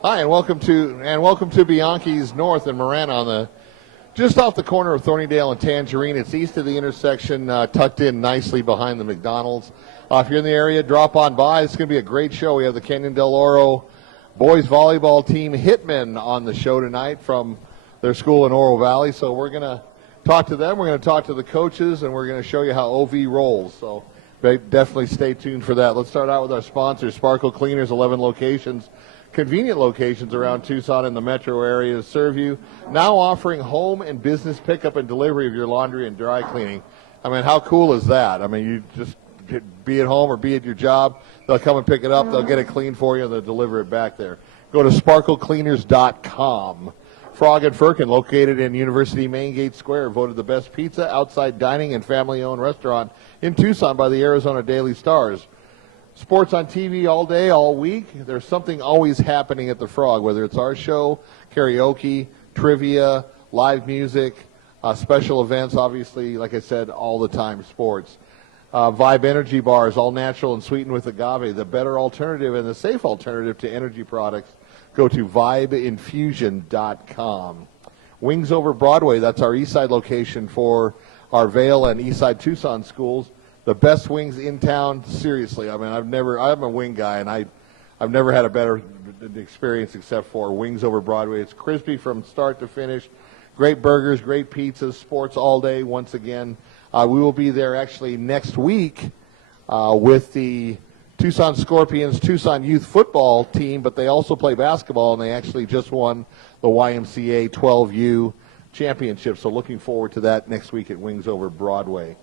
Hi, and welcome to Bianchis North in Marana on the just off the corner of Thornydale and Tangerine. It's east of the intersection, tucked in nicely behind the McDonald's. If you're in the area, drop on by. It's going to be a great show. We have the Canyon Del Oro boys volleyball team Hitmen on the show tonight from their school in Oro Valley. So we're going to talk to them. We're going to talk to the coaches, and we're going to show you how OV rolls. So definitely stay tuned for that. Let's start out with our sponsors, Sparkle Cleaners, 11 locations. Convenient locations around Tucson and the metro area to serve you. Now offering home and business pickup and delivery of your laundry and dry cleaning. I mean, how cool is that? I mean, you just be at home or be at your job. They'll come and pick it up. They'll get it cleaned for you, and they'll deliver it back there. Go to sparklecleaners.com. Frog and Firkin, located in University Main Gate Square, voted the best pizza, outside dining, and family-owned restaurant in Tucson by the Arizona Daily Stars. Sports on TV all day, all week. There's something always happening at the Frog, whether it's our show, karaoke, trivia, live music, special events, obviously, like I said, all the time, sports. Vibe Energy Bars, all natural and sweetened with agave, the better alternative and the safe alternative to energy products. Go to vibeinfusion.com. Wings Over Broadway, that's our east side location for our Vail and east side Tucson schools. The best wings in town, seriously. I mean, I'm a wing guy, and I've never had a better experience except for Wings Over Broadway. It's crispy from start to finish. Great burgers, great pizzas, sports all day once again. We will be there actually next week with the Tucson Scorpions Tucson youth football team, but they also play basketball, and they actually just won the YMCA 12U championship. So looking forward to that next week at Wings Over Broadway.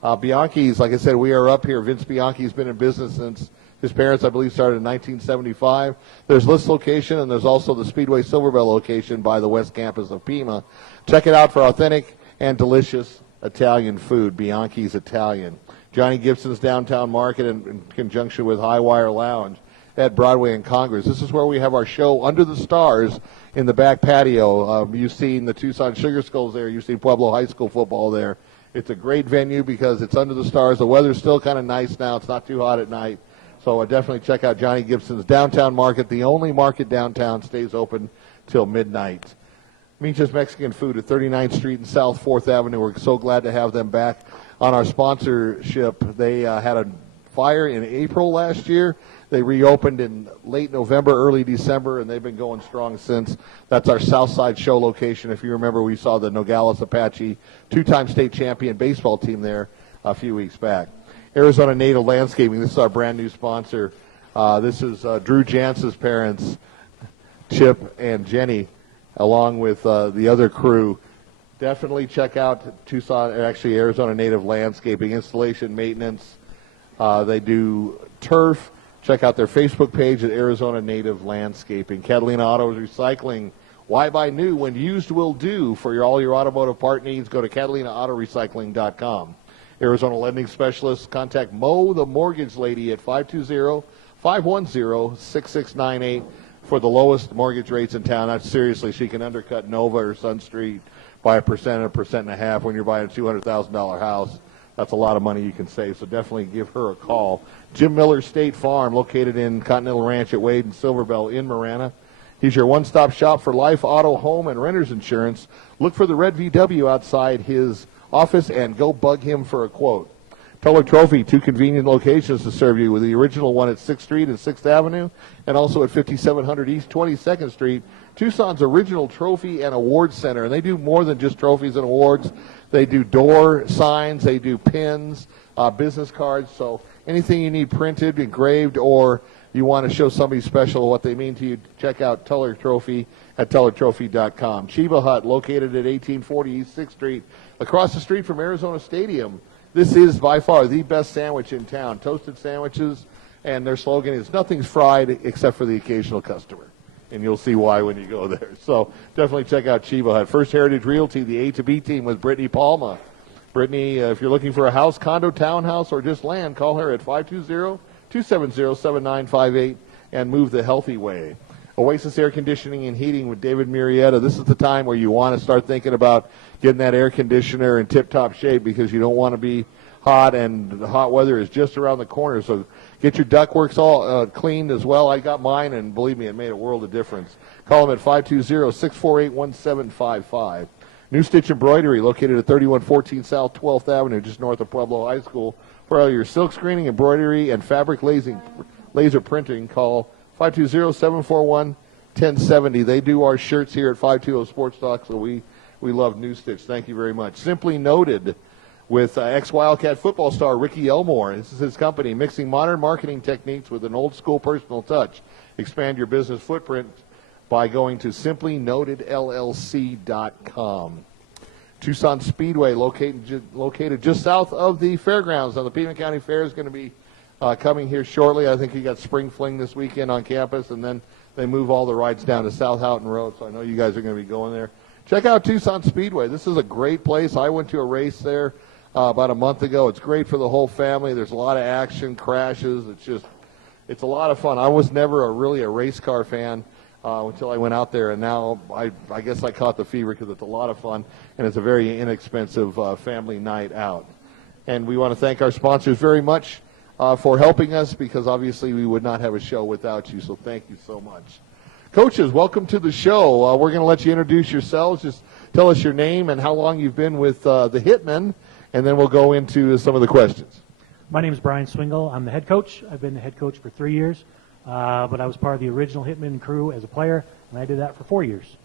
Bianchis, like I said, we are up here. Vince Bianchi's been in business since his parents, I believe, started in 1975. There's this location, and there's also the Speedway Silverbell location by the West Campus of Pima. Check it out for authentic and delicious Italian food, Bianchis Italian. Johnny Gibson's Downtown Market in conjunction with High Wire Lounge at Broadway and Congress. This is where we have our show Under the Stars in the back patio. You've seen the Tucson Sugar Skulls there. You've seen Pueblo High School football there. It's a great venue because it's under the stars. The weather's still kind of nice now. It's not too hot at night. So definitely check out Johnny Gibson's Downtown Market. The only market downtown stays open till midnight. Mincha's Mexican Food at 39th Street and South 4th Avenue. We're so glad to have them back on our sponsorship. They had a fire in April last year. They reopened in late November, early December, and they've been going strong since. That's our Southside Show location. If you remember, we saw the Nogales Apache two-time state champion baseball team there a few weeks back. Arizona Native Landscaping, this is our brand new sponsor. This is Drew Jance's parents, Chip and Jenny, along with the other crew. Definitely check out Arizona Native Landscaping, installation, maintenance. They do turf. Check out their Facebook page at Arizona Native Landscaping. Catalina Auto Recycling. Why buy new when used will do? For all your automotive part needs, go to CatalinaAutoRecycling.com. Arizona Lending Specialists, contact Mo, the mortgage lady, at 520-510-6698 for the lowest mortgage rates in town. That's seriously, she can undercut Nova or Sun Street by 1.5% when you're buying a $200,000 house. That's a lot of money you can save, so definitely give her a call. Jim Miller State Farm, located in Continental Ranch at Wade and Silverbell in Marana. He's your one-stop shop for life, auto, home, and renter's insurance. Look for the red VW outside his office and go bug him for a quote. Teller Trophy, two convenient locations to serve you, with the original one at 6th Street and 6th Avenue, and also at 5700 East 22nd Street. Tucson's original trophy and awards center, and they do more than just trophies and awards. They do door signs, they do pins, business cards, so anything you need printed, engraved, or you want to show somebody special what they mean to you, check out Teller Trophy at tellertrophy.com. Chiba Hut, located at 1840 East 6th Street, across the street from Arizona Stadium. This is by far the best sandwich in town. Toasted sandwiches, and their slogan is nothing's fried except for the occasional customer. And you'll see why when you go there. So definitely check out Chiba Hut. First Heritage Realty, the A to B team with Brittany Palma. Brittany, if you're looking for a house, condo, townhouse, or just land, call her at 520-270-7958 and move the healthy way. Oasis Air Conditioning and Heating with David Murrieta. This is the time where you want to start thinking about getting that air conditioner in tip-top shape because you don't want to be hot, and the hot weather is just around the corner. So Get your ductworks all cleaned as well. I got mine, and believe me, it made a world of difference. Call them at 520-648-1755. New Stitch Embroidery, located at 3114 South 12th Avenue, just north of Pueblo High School. For all your silk screening, embroidery, and fabric laser printing, call 520-741-1070. They do our shirts here at 520 Sports Talk, so we love New Stitch. Thank you very much. Simply Noted with ex-Wildcat football star Ricky Elmore. This is his company, mixing modern marketing techniques with an old-school personal touch. Expand your business footprint by going to simplynotedllc.com. Tucson Speedway, located just south of the fairgrounds. Now, the Pima County Fair is going to be coming here shortly. I think you got Spring Fling this weekend on campus, and then they move all the rides down to South Houghton Road, so I know you guys are going to be going there. Check out Tucson Speedway. This is a great place. I went to a race there about a month ago. It's great for the whole family. There's a lot of action, crashes. It's a lot of fun. I was never really a race car fan until I went out there, and now I guess I caught the fever because it's a lot of fun, and it's a very inexpensive family night out. And we want to thank our sponsors very much for helping us, because obviously we would not have a show without you, so thank you so much. Coaches, welcome to the show. We're going to let you introduce yourselves. Just tell us your name and how long you've been with the Hitmen, and then we'll go into some of the questions. My name is Brian Swingle. I'm the head coach. I've been the head coach for 3 years, but I was part of the original Hitman crew as a player, and I did that for 4 years.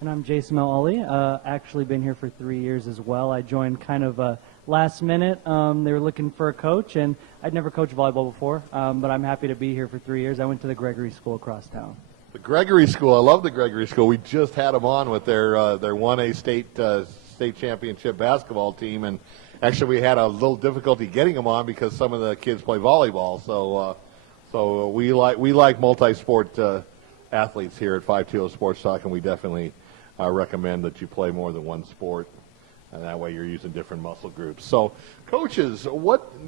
And I'm Jason Ali. Actually been here for 3 years as well. I joined kind of last minute. They were looking for a coach, and I'd never coached volleyball before, but I'm happy to be here for 3 years. I went to the Gregory School across town. The Gregory School, I love the Gregory School. We just had them on with their 1A state championship basketball team, and actually we had a little difficulty getting them on because some of the kids play volleyball. So we like multi-sport athletes here at 520 Sports Talk, and we definitely recommend that you play more than one sport, and that way you're using different muscle groups. So, coaches,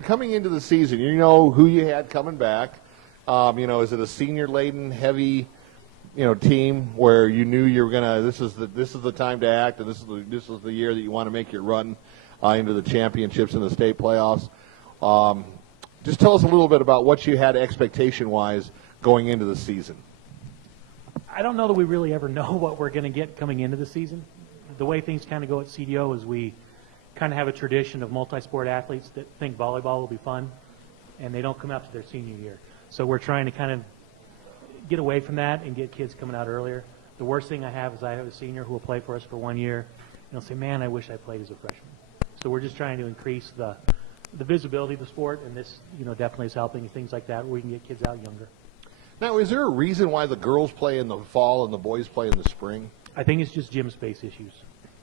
coming into the season, you know who you had coming back. Is it a senior-laden, heavy, team where you knew you were gonna? This is the time to act, and this is the year that you want to make your run into the championships and the state playoffs. Just tell us a little bit about what you had expectation-wise going into the season. I don't know that we really ever know what we're going to get coming into the season. The way things kind of go at CDO is we kind of have a tradition of multi-sport athletes that think volleyball will be fun, and they don't come out to their senior year. So we're trying to kind of get away from that and get kids coming out earlier. The worst thing I have is I have a senior who will play for us for 1 year, and he'll say, man, I wish I played as a freshman. So we're just trying to increase the visibility of the sport, and this definitely is helping, things like that, where we can get kids out younger. Now, is there a reason why the girls play in the fall and the boys play in the spring? I think it's just gym space issues.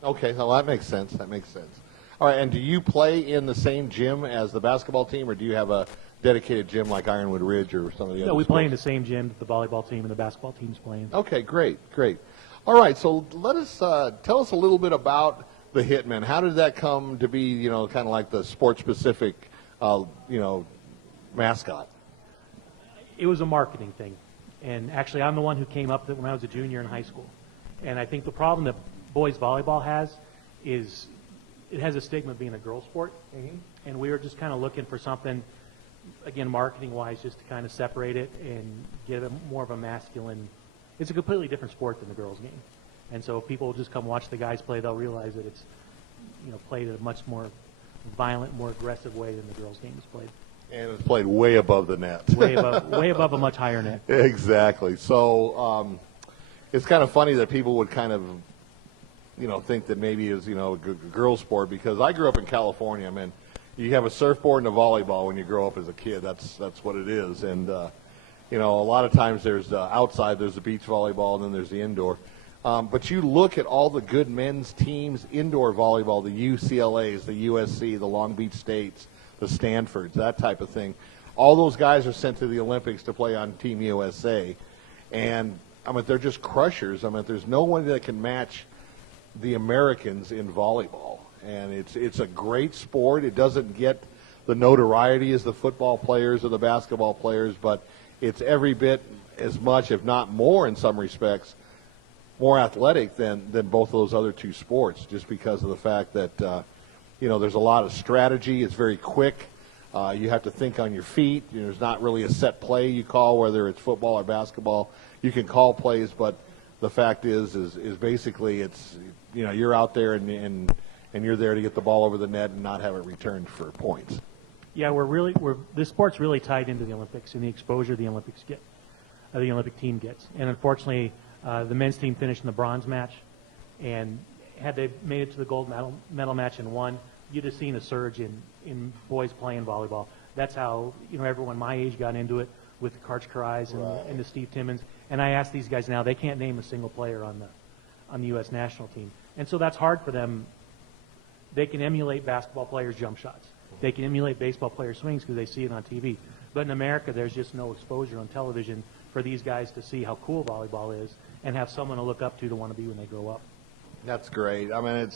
Okay, well, that makes sense. All right, and do you play in the same gym as the basketball team, or do you have a dedicated gym like Ironwood Ridge or some of the other? No, we sports? play in the same gym that the volleyball team and the basketball team's playing. Okay, great. All right, so let us tell us a little bit about the Hitmen. How did that come to be, kind of like the sport-specific, mascot? It was a marketing thing, and actually I'm the one who came up with it when I was a junior in high school. And I think the problem that boys volleyball has is it has a stigma of being a girl sport, and we were just kind of looking for something, again, marketing-wise, just to kind of separate it and get more of a masculine. It's a completely different sport than the girls' game, and so if people just come watch the guys play, they'll realize that it's played in a much more violent, more aggressive way than the girls' game is played. And it's played way above the net. way above a much higher net. Exactly. So it's kind of funny that people would kind of, think that maybe it's, a girl sport, because I grew up in California. I mean, you have a surfboard and a volleyball when you grow up as a kid. That's what it is. And, a lot of times there's outside, there's the beach volleyball, and then there's the indoor. But you look at all the good men's teams, indoor volleyball, the UCLAs, the USC, the Long Beach States, the Stanfords, that type of thing. All those guys are sent to the Olympics to play on Team USA. And, they're just crushers. There's no one that can match the Americans in volleyball. And it's a great sport. It doesn't get the notoriety as the football players or the basketball players, but it's every bit as much, if not more in some respects, more athletic than both of those other two sports, just because of the fact that, there's a lot of strategy. It's very quick. You have to think on your feet. There's not really a set play you call, whether it's football or basketball. You can call plays, but the fact is basically it's, you're out there and you're there to get the ball over the net and not have it returned for points. Yeah, this sport's really tied into the Olympics and the exposure the Olympics get, the Olympic team gets. And unfortunately, the men's team finished in the bronze match, and had they made it to the gold medal match and won, you'd have seen a surge in boys playing volleyball. That's how everyone my age got into it, with Karch Karais and the Steve Timmons. And I asked these guys now, they can't name a single player on the U.S. national team. And so that's hard for them. They can emulate basketball players' jump shots. They can emulate baseball players' swings because they see it on TV. But in America, there's just no exposure on television for these guys to see how cool volleyball is and have someone to look up to want to be when they grow up. That's great. I mean,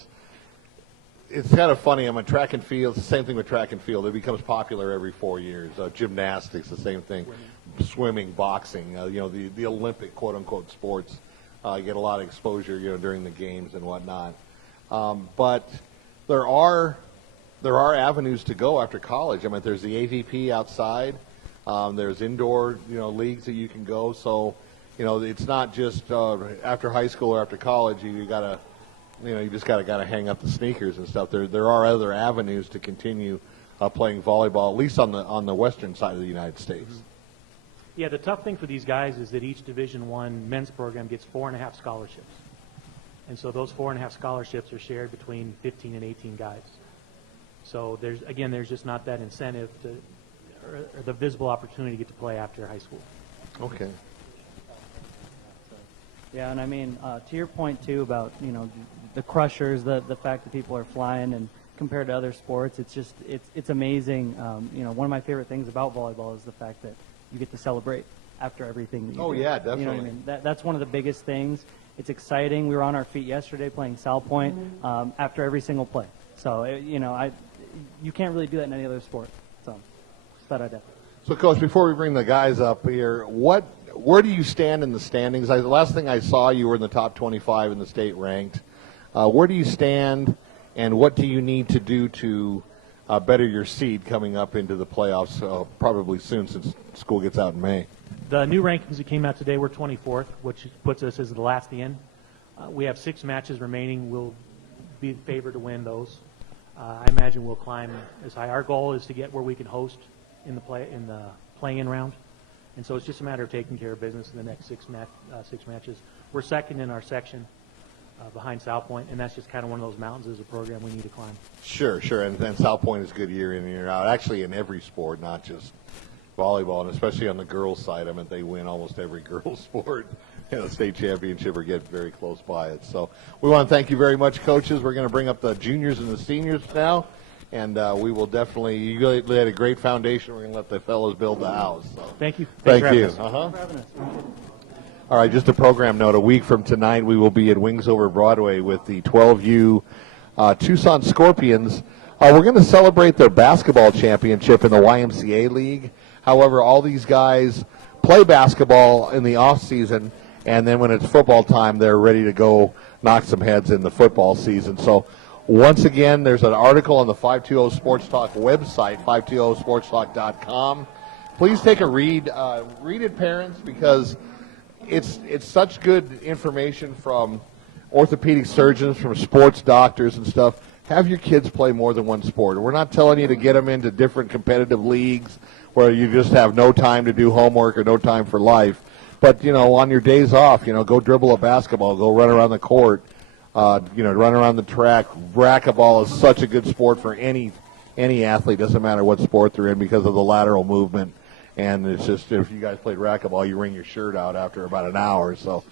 it's kind of funny. I mean, track and field, it's the same thing with track and field. It becomes popular every 4 years. Gymnastics, the same thing. Swimming, boxing, the Olympic quote-unquote sports get a lot of exposure, during the games and whatnot. But there are avenues to go after college. I mean, there's the AVP outside. There's indoor, leagues that you can go. So, it's not just after high school or after college. You gotta, you just gotta hang up the sneakers and stuff. There are other avenues to continue playing volleyball, at least on the western side of the United States. Mm-hmm. Yeah, the tough thing for these guys is that each Division I men's program gets 4.5 scholarships. And so those 4.5 scholarships are shared between 15 and 18 guys. So there's just not that incentive or the visible opportunity to get to play after high school. Okay. Yeah, and I mean, to your point too about the crushers, the fact that people are flying, and compared to other sports, it's amazing. One of my favorite things about volleyball is the fact that you get to celebrate after everything that you do. Oh yeah, definitely. You know what I mean? That's one of the biggest things. It's exciting. We were on our feet yesterday playing South Point after every single play. So you can't really do that in any other sport. So just thought I'd add. So, Coach, before we bring the guys up here, where do you stand in the standings? The last thing I saw, you were in the top 25 in the state ranked. Where do you stand, and what do you need to do to better your seed coming up into the playoffs probably soon, since school gets out in May? The new rankings that came out today, we're 24th, which puts us as the last in. We have 6 matches remaining. We'll be favored to win those. I imagine we'll climb as high. Our goal is to get where we can host in the play-in round, and so it's just a matter of taking care of business in the next 6 matches. We're second in our section behind South Point, and that's just kind of one of those mountains as a program we need to climb. Sure, and South Point is good year in and year out. Actually, in every sport, not just volleyball, and especially on the girls' side. I mean, they win almost every girls' sport. State championship or get very close by it. So we want to thank you very much, coaches. We're going to bring up the juniors and the seniors now, and we will definitely. You laid a great foundation. We're going to let the fellows build the house. So. Thank you. Thank you. Thanks for having us. All right, just a program note. A week from tonight, we will be at Wings Over Broadway with the 12U Tucson Scorpions. We're going to celebrate their basketball championship in the YMCA League. However, all these guys play basketball in the off season, and then when it's football time, they're ready to go knock some heads in the football season. So once again, there's an article on the 520 Sports Talk website, 520sportstalk.com. Please take a read. Read it, parents, because it's such good information from orthopedic surgeons, from sports doctors and stuff. Have your kids play more than one sport. We're not telling you to get them into different competitive leagues where you just have no time to do homework or no time for life. But, on your days off, go dribble a basketball, go run around the court, run around the track. Racquetball is such a good sport for any athlete, doesn't matter what sport they're in, because of the lateral movement. And it's just, if you guys played racquetball, you wring your shirt out after about an hour. So,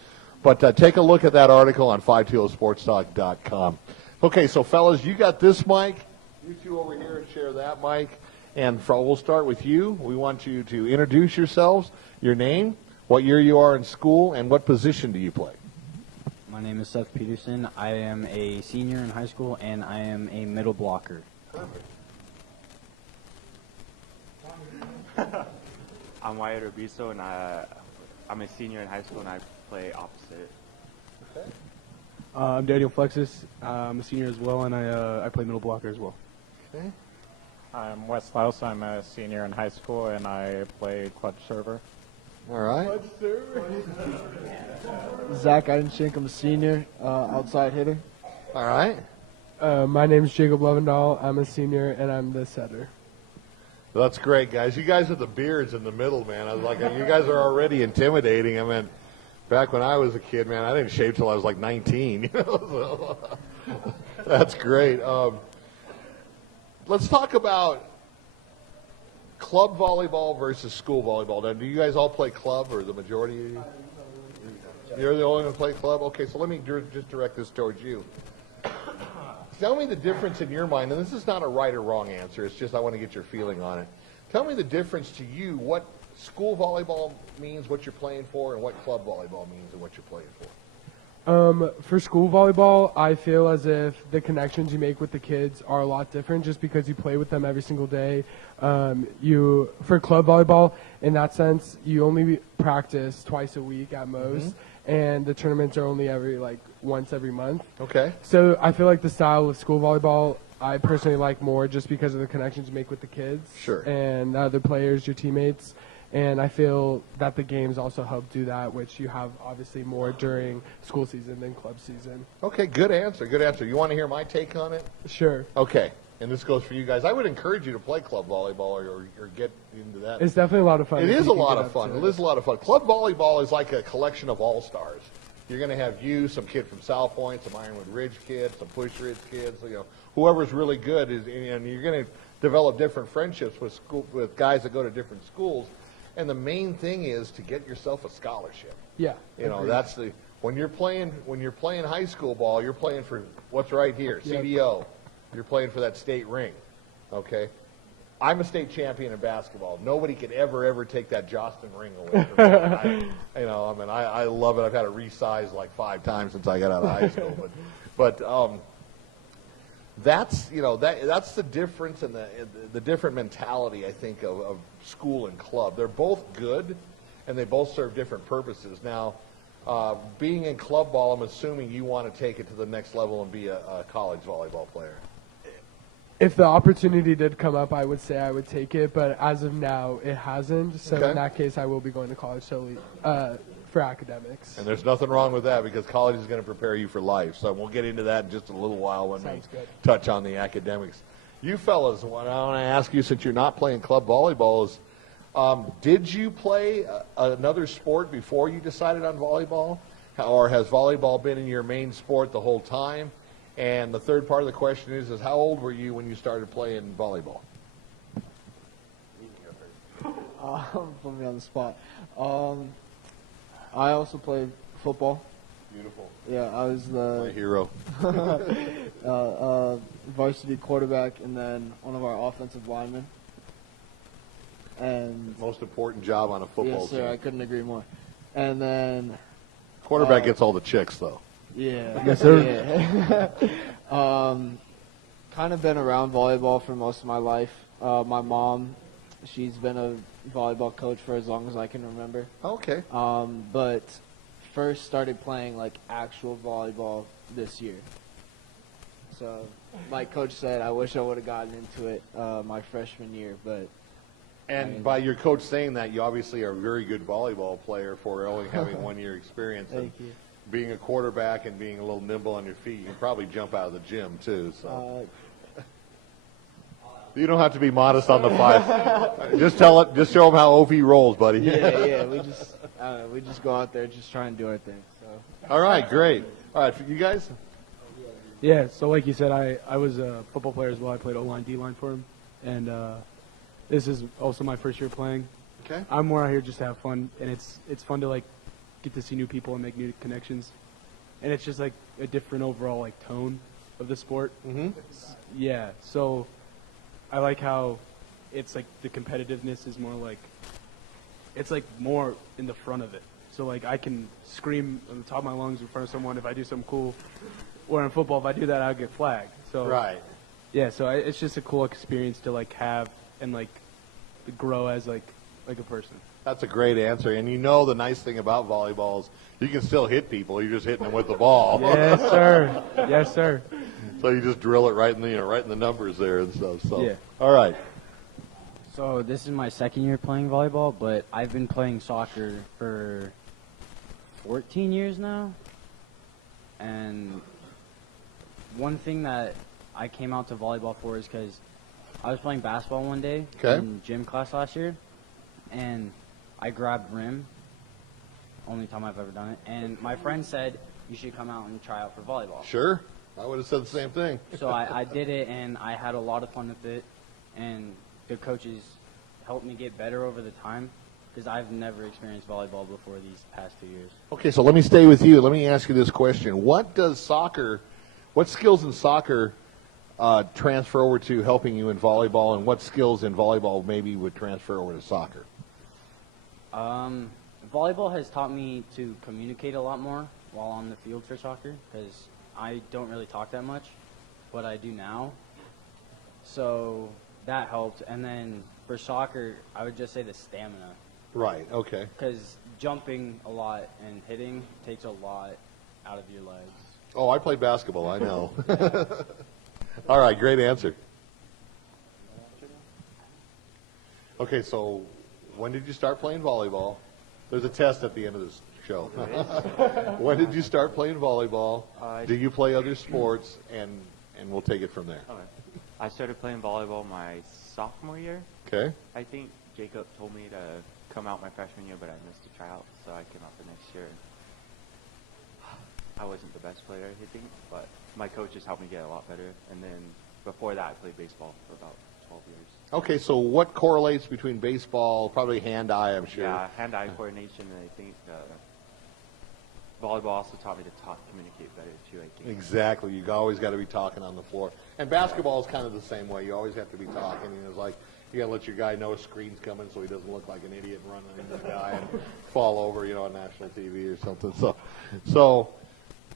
but take a look at that article on 520sportstalk.com. Okay, so fellas, you got this mic. You two over here and share that mic. And we'll start with you. We want you to introduce yourselves, your name, what year you are in school, and what position do you play? My name is Seth Peterson. I am a senior in high school, and I am a middle blocker. Perfect. I'm Wyatt Urbiso, and I'm a senior in high school, and I play opposite. Okay. I'm Daniel Flexus. I'm a senior as well, and I play middle blocker as well. Okay. I'm Wes Laus. I'm a senior in high school, and I play clutch server. All right. Zach Eidenschink, I'm a senior, outside hitter. All right. My name's Jacob Levendahl. I'm a senior, and I'm the setter. That's great, guys. You guys with the beards in the middle, man. I was like, you guys are already intimidating. I mean, back when I was a kid, man, I didn't shave till I was like 19. So, that's great. Let's talk about club volleyball versus school volleyball. Now, do you guys all play club, or the majority of you? You're the only one who play club? Okay, so let me just direct this towards you. Tell me the difference in your mind, and this is not a right or wrong answer, it's just I want to get your feeling on it. Tell me the difference to you, what school volleyball means, what you're playing for, and what club volleyball means and what you're playing for. For school volleyball, I feel as if the connections you make with the kids are a lot different just because you play with them every single day. For club volleyball, in that sense, you only practice twice a week at most, and the tournaments are only once every month. Okay. So I feel like the style of school volleyball I personally like more just because of the connections you make with the kids. Sure. And other players, your teammates. And I feel that the games also help do that, which you have obviously more during school season than club season. Okay, good answer, good answer. You want to hear my take on it? Sure. Okay, and this goes for you guys. I would encourage you to play club volleyball or get into that. It's definitely a lot of fun. It is a lot of fun. It is a lot of fun. Club volleyball is like a collection of all-stars. You're going to have you, some kid from South Point, some Ironwood Ridge kids, some Push Ridge kids. Whoever's really good is, and you're going to develop different friendships with guys that go to different schools. And the main thing is to get yourself a scholarship. Yeah. Agreed. That's when you're playing high school ball, you're playing for what's right here, CDO. You're playing for that state ring. Okay? I'm a state champion in basketball. Nobody could ever take that Jostin ring away from me. I love it. I've had it resized like 5 times since I got out of high school. But that's the difference in the different mentality, I think, of school and club. They're both good, and they both serve different purposes. Now, being in club ball, I'm assuming you want to take it to the next level and be a college volleyball player. If the opportunity did come up, I would say I would take it, but as of now, it hasn't. So in that case, I will be going to college solely for academics. And there's nothing wrong with that because college is going to prepare you for life. So we'll get into that in just a little while when we touch on the academics. You fellas, what I want to ask you, since you're not playing club volleyball, is did you play another sport before you decided on volleyball? Or has volleyball been in your main sport the whole time? And the third part of the question is how old were you when you started playing volleyball? Put me on the spot. I also played football. Beautiful. Yeah, I was the my hero. Varsity quarterback and then one of our offensive linemen. And most important job on a football team. Yes, sir. I couldn't agree more. And then quarterback gets all the chicks, though. Yeah. Yes, sir. Yeah. Kind of been around volleyball for most of my life. My mom, she's been a volleyball coach for as long as I can remember. Okay. But first started playing like actual volleyball this year. So, like Coach said, I wish I would have gotten into it my freshman year, but. And by your coach saying that, you obviously are a very good volleyball player for only having 1 year experience. Thank you. Being a quarterback and being a little nimble on your feet, you can probably jump out of the gym too. So you don't have to be modest on the 5. Just show them how OV rolls, buddy. Yeah. We just go out there, just try and do our thing. So. All right, great. All right, you guys. Yeah. So like you said, I was a football player as well. I played O-line, D-line for him, and this is also my first year playing. Okay. I'm more out here just to have fun, and it's fun to like get to see new people and make new connections, and it's just like a different overall like tone of the sport. Mm-hmm. Yeah, so I like how it's like the competitiveness is more like it's like more in the front of it. So like I can scream on the top of my lungs in front of someone if I do something cool. Where in football, if I do that, I'll get flagged. So right. Yeah, so it's just a cool experience to like have and like grow as like a person. That's a great answer. And the nice thing about volleyball is you can still hit people. You're just hitting them with the ball. Yes, sir. Yes, sir. So you just drill it right in the numbers there and stuff. So Yeah. all right. So this is my second year playing volleyball, but I've been playing soccer for 14 years now. And one thing that I came out to volleyball for is because I was playing basketball one day in gym class last year, and I grabbed rim. Only time I've ever done it. And my friend said, you should come out and try out for volleyball. Sure. I would have said the same thing. So I did it, and I had a lot of fun with it. And the coaches helped me get better over the time because I've never experienced volleyball before these past 2 years. Okay, so let me stay with you. Let me ask you this question. What skills in soccer transfer over to helping you in volleyball, and what skills in volleyball maybe would transfer over to soccer? Volleyball has taught me to communicate a lot more while on the field for soccer because I don't really talk that much, but I do now. So that helped. And then for soccer, I would just say the stamina. Right, okay. Because jumping a lot and hitting takes a lot out of your legs. Oh, I played basketball, I know. All right, great answer. Okay, so when did you start playing volleyball? There's a test at the end of this show. When did you start playing volleyball? Do you play other sports? And we'll take it from there. Okay. I started playing volleyball my sophomore year. Okay. I think Jacob told me to come out my freshman year, but I missed a tryout, so I came out the next year. I wasn't the best player, I think, but my coaches helped me get a lot better. And then before that, I played baseball for about 12 years. Okay, so what correlates between baseball, probably hand-eye, I'm sure. Yeah, hand-eye coordination, and I think volleyball also taught me to communicate better, too, I think. Exactly. You always got to be talking on the floor. And basketball is kind of the same way. You always have to be talking. And it's like you got to let your guy know a screen's coming so he doesn't look like an idiot and run into the guy and fall over, on national TV or something. So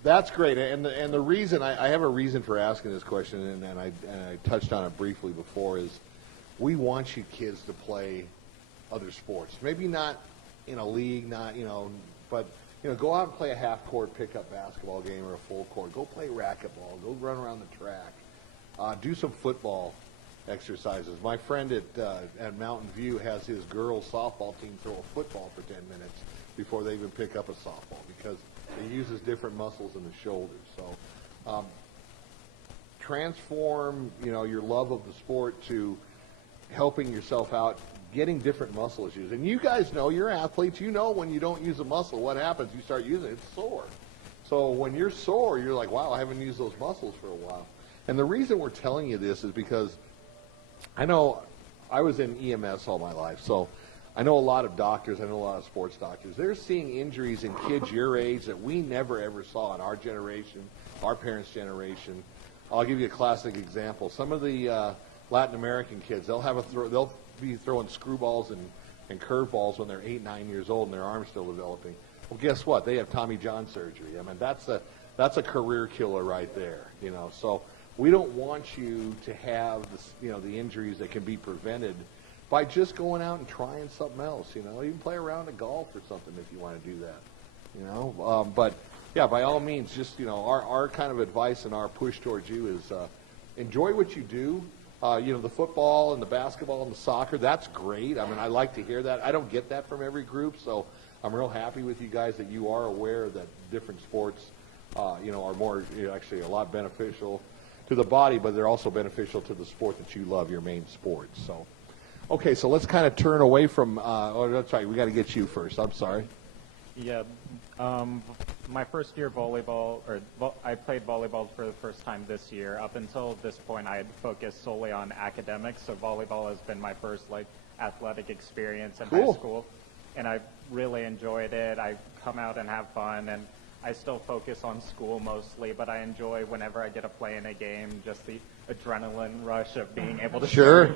that's great. And the reason, I have a reason for asking this question, and I touched on it briefly before, is we want you kids to play other sports. Maybe not in a league, but go out and play a half-court pickup basketball game or a full court. Go play racquetball. Go run around the track. Do some football exercises. My friend at Mountain View has his girls' softball team throw a football for 10 minutes before they even pick up a softball because it uses different muscles in the shoulders. So transform, your love of the sport to helping yourself out, getting different muscle issues. And you guys know, you're athletes, when you don't use a muscle, what happens? You start using it, it's sore. So when you're sore, you're like, wow, I haven't used those muscles for a while. And the reason we're telling you this is because I know I was in EMS all my life, so I know a lot of doctors, I know a lot of sports doctors. They're seeing injuries in kids your age that we never ever saw in our generation, our parents' generation. I'll give you a classic example. Some of the Latin American kids, they'll be throwing screwballs and curveballs when they're 8, 9 years old and their arm's still developing. Well, guess what? They have Tommy John surgery. I mean, that's a career killer right there. So we don't want you to have the injuries that can be prevented by just going out and trying something else. Even play around at golf or something if you want to do that. But yeah, by all means, just our kind of advice and our push towards you is enjoy what you do. The football and the basketball and the soccer, that's great. I mean, I like to hear that. I don't get that from every group, so I'm real happy with you guys that you are aware that different sports, are more, actually a lot beneficial to the body, but they're also beneficial to the sport that you love, your main sport. So, okay, so let's kind of turn away from, that's right, we got to get you first. I'm sorry. Yeah. My first year volleyball, I played volleyball for the first time this year. Up until this point, I had focused solely on academics, so volleyball has been my first athletic experience in high school, and I really enjoyed it. I come out and have fun, and I still focus on school mostly, but I enjoy whenever I get to play in a game, just the adrenaline rush of being able to. Sure.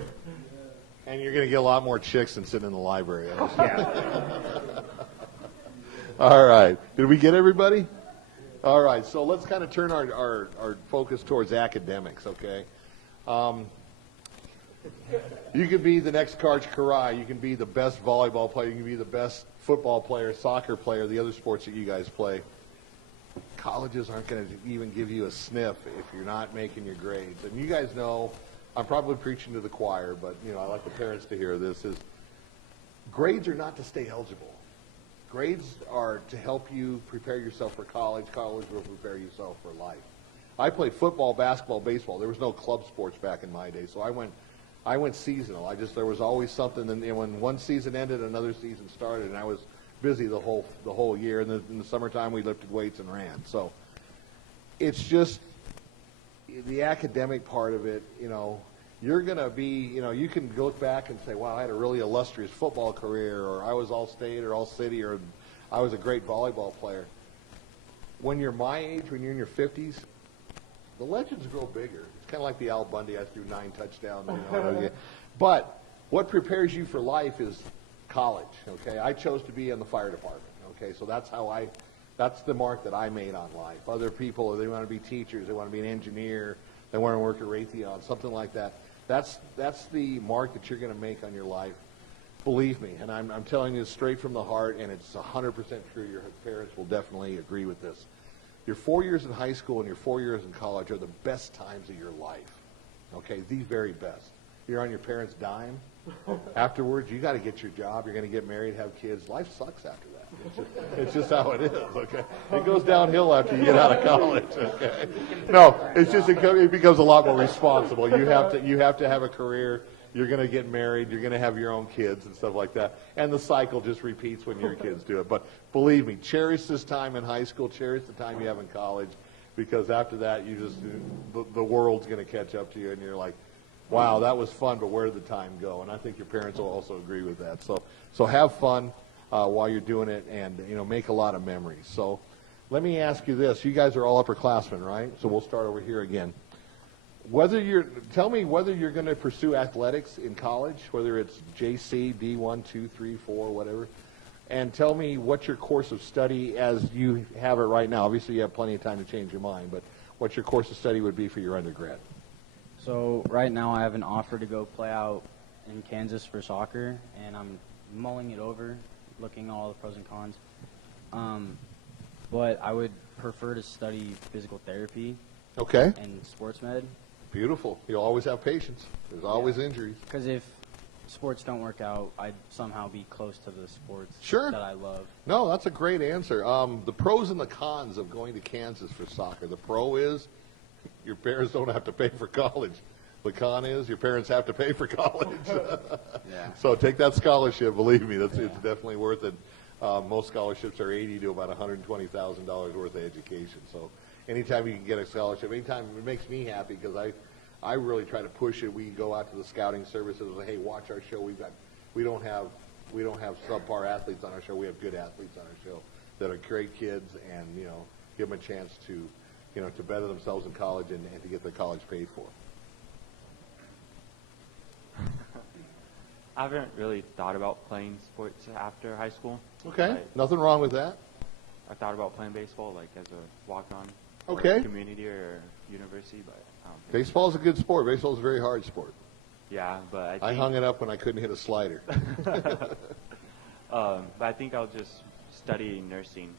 And you're going to get a lot more chicks than sitting in the library. Yeah. All right. Did we get everybody? All right. So let's kind of turn our focus towards academics, okay? You can be the next Karch Karai. You can be the best volleyball player. You can be the best football player, soccer player, the other sports that you guys play. colleges aren't going to even give you a sniff if you're not making your grades. And you guys know, I'm probably preaching to the choir, but I like the parents to hear this, is grades are not to stay eligible. Grades are to help you prepare yourself for college. College will prepare yourself for life. I played football, basketball, baseball. There was no club sports back in my day, so I went seasonal. There was always something, and when one season ended, another season started, and I was busy the whole year. And in the summertime, we lifted weights and ran. So it's just the academic part of it. You're going to be, you can go back and say, wow, I had a really illustrious football career, or I was all-state or all-city, or I was a great volleyball player. When you're my age, when you're in your 50s, the legends grow bigger. It's kind of like the Al Bundy, I threw 9 touchdowns. But what prepares you for life is college, okay? I chose to be in the fire department, okay? So that's the mark that I made on life. Other people, they want to be teachers, they want to be an engineer, they want to work at Raytheon, something like that. That's the mark that you're going to make on your life. Believe me, and I'm telling you straight from the heart, and it's 100% true. Your parents will definitely agree with this. Your 4 years in high school and your 4 years in college are the best times of your life, okay? The very best. You're on your parents' dime. Afterwards, you got to get your job. You're going to get married, have kids. Life sucks after that. It's just how it is, okay? It goes downhill after you get out of college, okay? No, it's just it becomes a lot more responsible. You have to have a career. You're going to get married. You're going to have your own kids and stuff like that. And the cycle just repeats when your kids do it. But believe me, cherish this time in high school. Cherish the time you have in college, because after that, the world's going to catch up to you, and you're like, wow, that was fun, but where did the time go? And I think your parents will also agree with that. So have fun while you're doing it, and make a lot of memories. So let me ask you this: you guys are all upperclassmen, right? So we'll start over here again. Tell me whether you're going to pursue athletics in college, whether it's JC, D1, 2, 3, 4, whatever, and tell me what your course of study as you have it right now. Obviously, you have plenty of time to change your mind, but what your course of study would be for your undergrad. So right now I have an offer to go play out in Kansas for soccer, and I'm mulling it over, looking at all the pros and cons. But I would prefer to study physical therapy. Okay. And sports med. Beautiful. You'll always have patience. There's always injuries. Because if sports don't work out, I'd somehow be close to the sports Sure. that I love. No, that's a great answer. The pros and the cons of going to Kansas for soccer. The pro is your parents don't have to pay for college. The con is your parents have to pay for college. Yeah. So take that scholarship. Believe me, it's definitely worth it. Most scholarships are $80,000 to about $120,000 worth of education. So anytime you can get a scholarship, anytime, it makes me happy, because I really try to push it. We go out to the scouting services and say, hey, watch our show. We don't have subpar athletes on our show. We have good athletes on our show that are great kids, and give them a chance to to better themselves in college and to get their college paid for. I haven't really thought about playing sports after high school. Okay, nothing wrong with that. I thought about playing baseball, like as a walk-on. Okay. Community or university, but I don't think Baseball is a good sport. Baseball is a very hard sport. Yeah, but I hung it up when I couldn't hit a slider. But I think I'll just study nursing.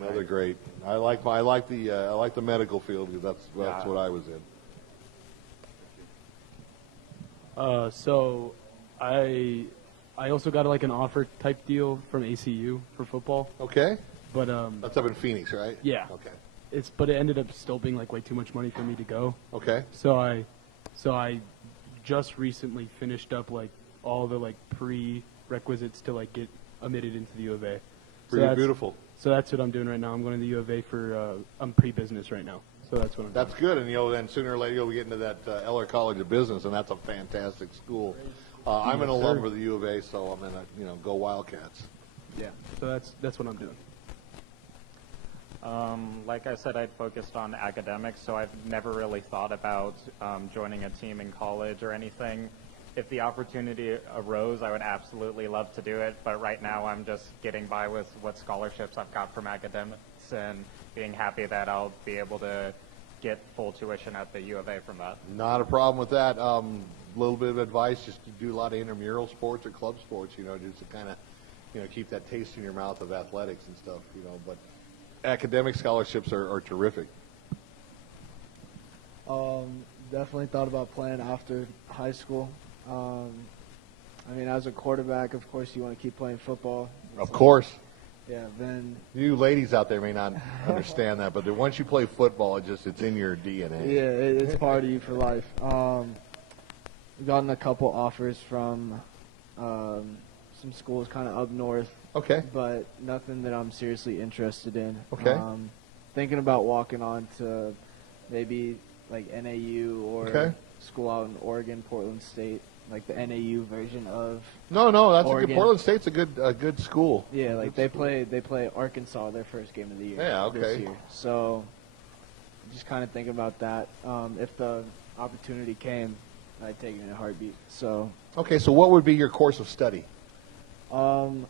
Another great. I like the medical field, because that's what I was in. So I also got like an offer type deal from ACU for football. Okay. But That's up in Phoenix, right? Yeah. Okay. But it ended up still being like way too much money for me to go. Okay. So I just recently finished up like all the like prerequisites to like get admitted into the U of A. Pretty beautiful. So that's what I'm doing right now. I'm going to the U of A for I'm pre-business right now. So that's what I'm That's good, and then sooner or later you'll get into that Eller College of Business, and that's a fantastic school. I'm an alum of the U of A, so I'm gonna go Wildcats. Yeah. So that's what I'm doing. Like I said, I'd focused on academics, so I've never really thought about joining a team in college or anything. If the opportunity arose, I would absolutely love to do it, but right now I'm just getting by with what scholarships I've got from academics and being happy that I'll be able to get full tuition at the U of A from that. Not a problem with that. Little bit of advice: just to do a lot of intramural sports or club sports. Just to kind of, keep that taste in your mouth of athletics and stuff. But academic scholarships are terrific. Definitely thought about playing after high school. I mean, as a quarterback, of course, you want to keep playing football. Of course. Yeah, then. You ladies out there may not understand that, but once you play football, it's in your DNA. Yeah, it's part of you for life. Gotten a couple offers from some schools kind of up north. Okay. But nothing that I'm seriously interested in. Okay. Thinking about walking on to maybe like NAU or school out in Oregon, Portland State, like the NAU version of. No, that's Oregon. a good. Portland State's a good school. Yeah, like they play Arkansas their first game of the year. Yeah, This okay. year. So, just kind of thinking about that. If the opportunity came, I'd take it in a heartbeat. So. Okay, so what would be your course of study? I'm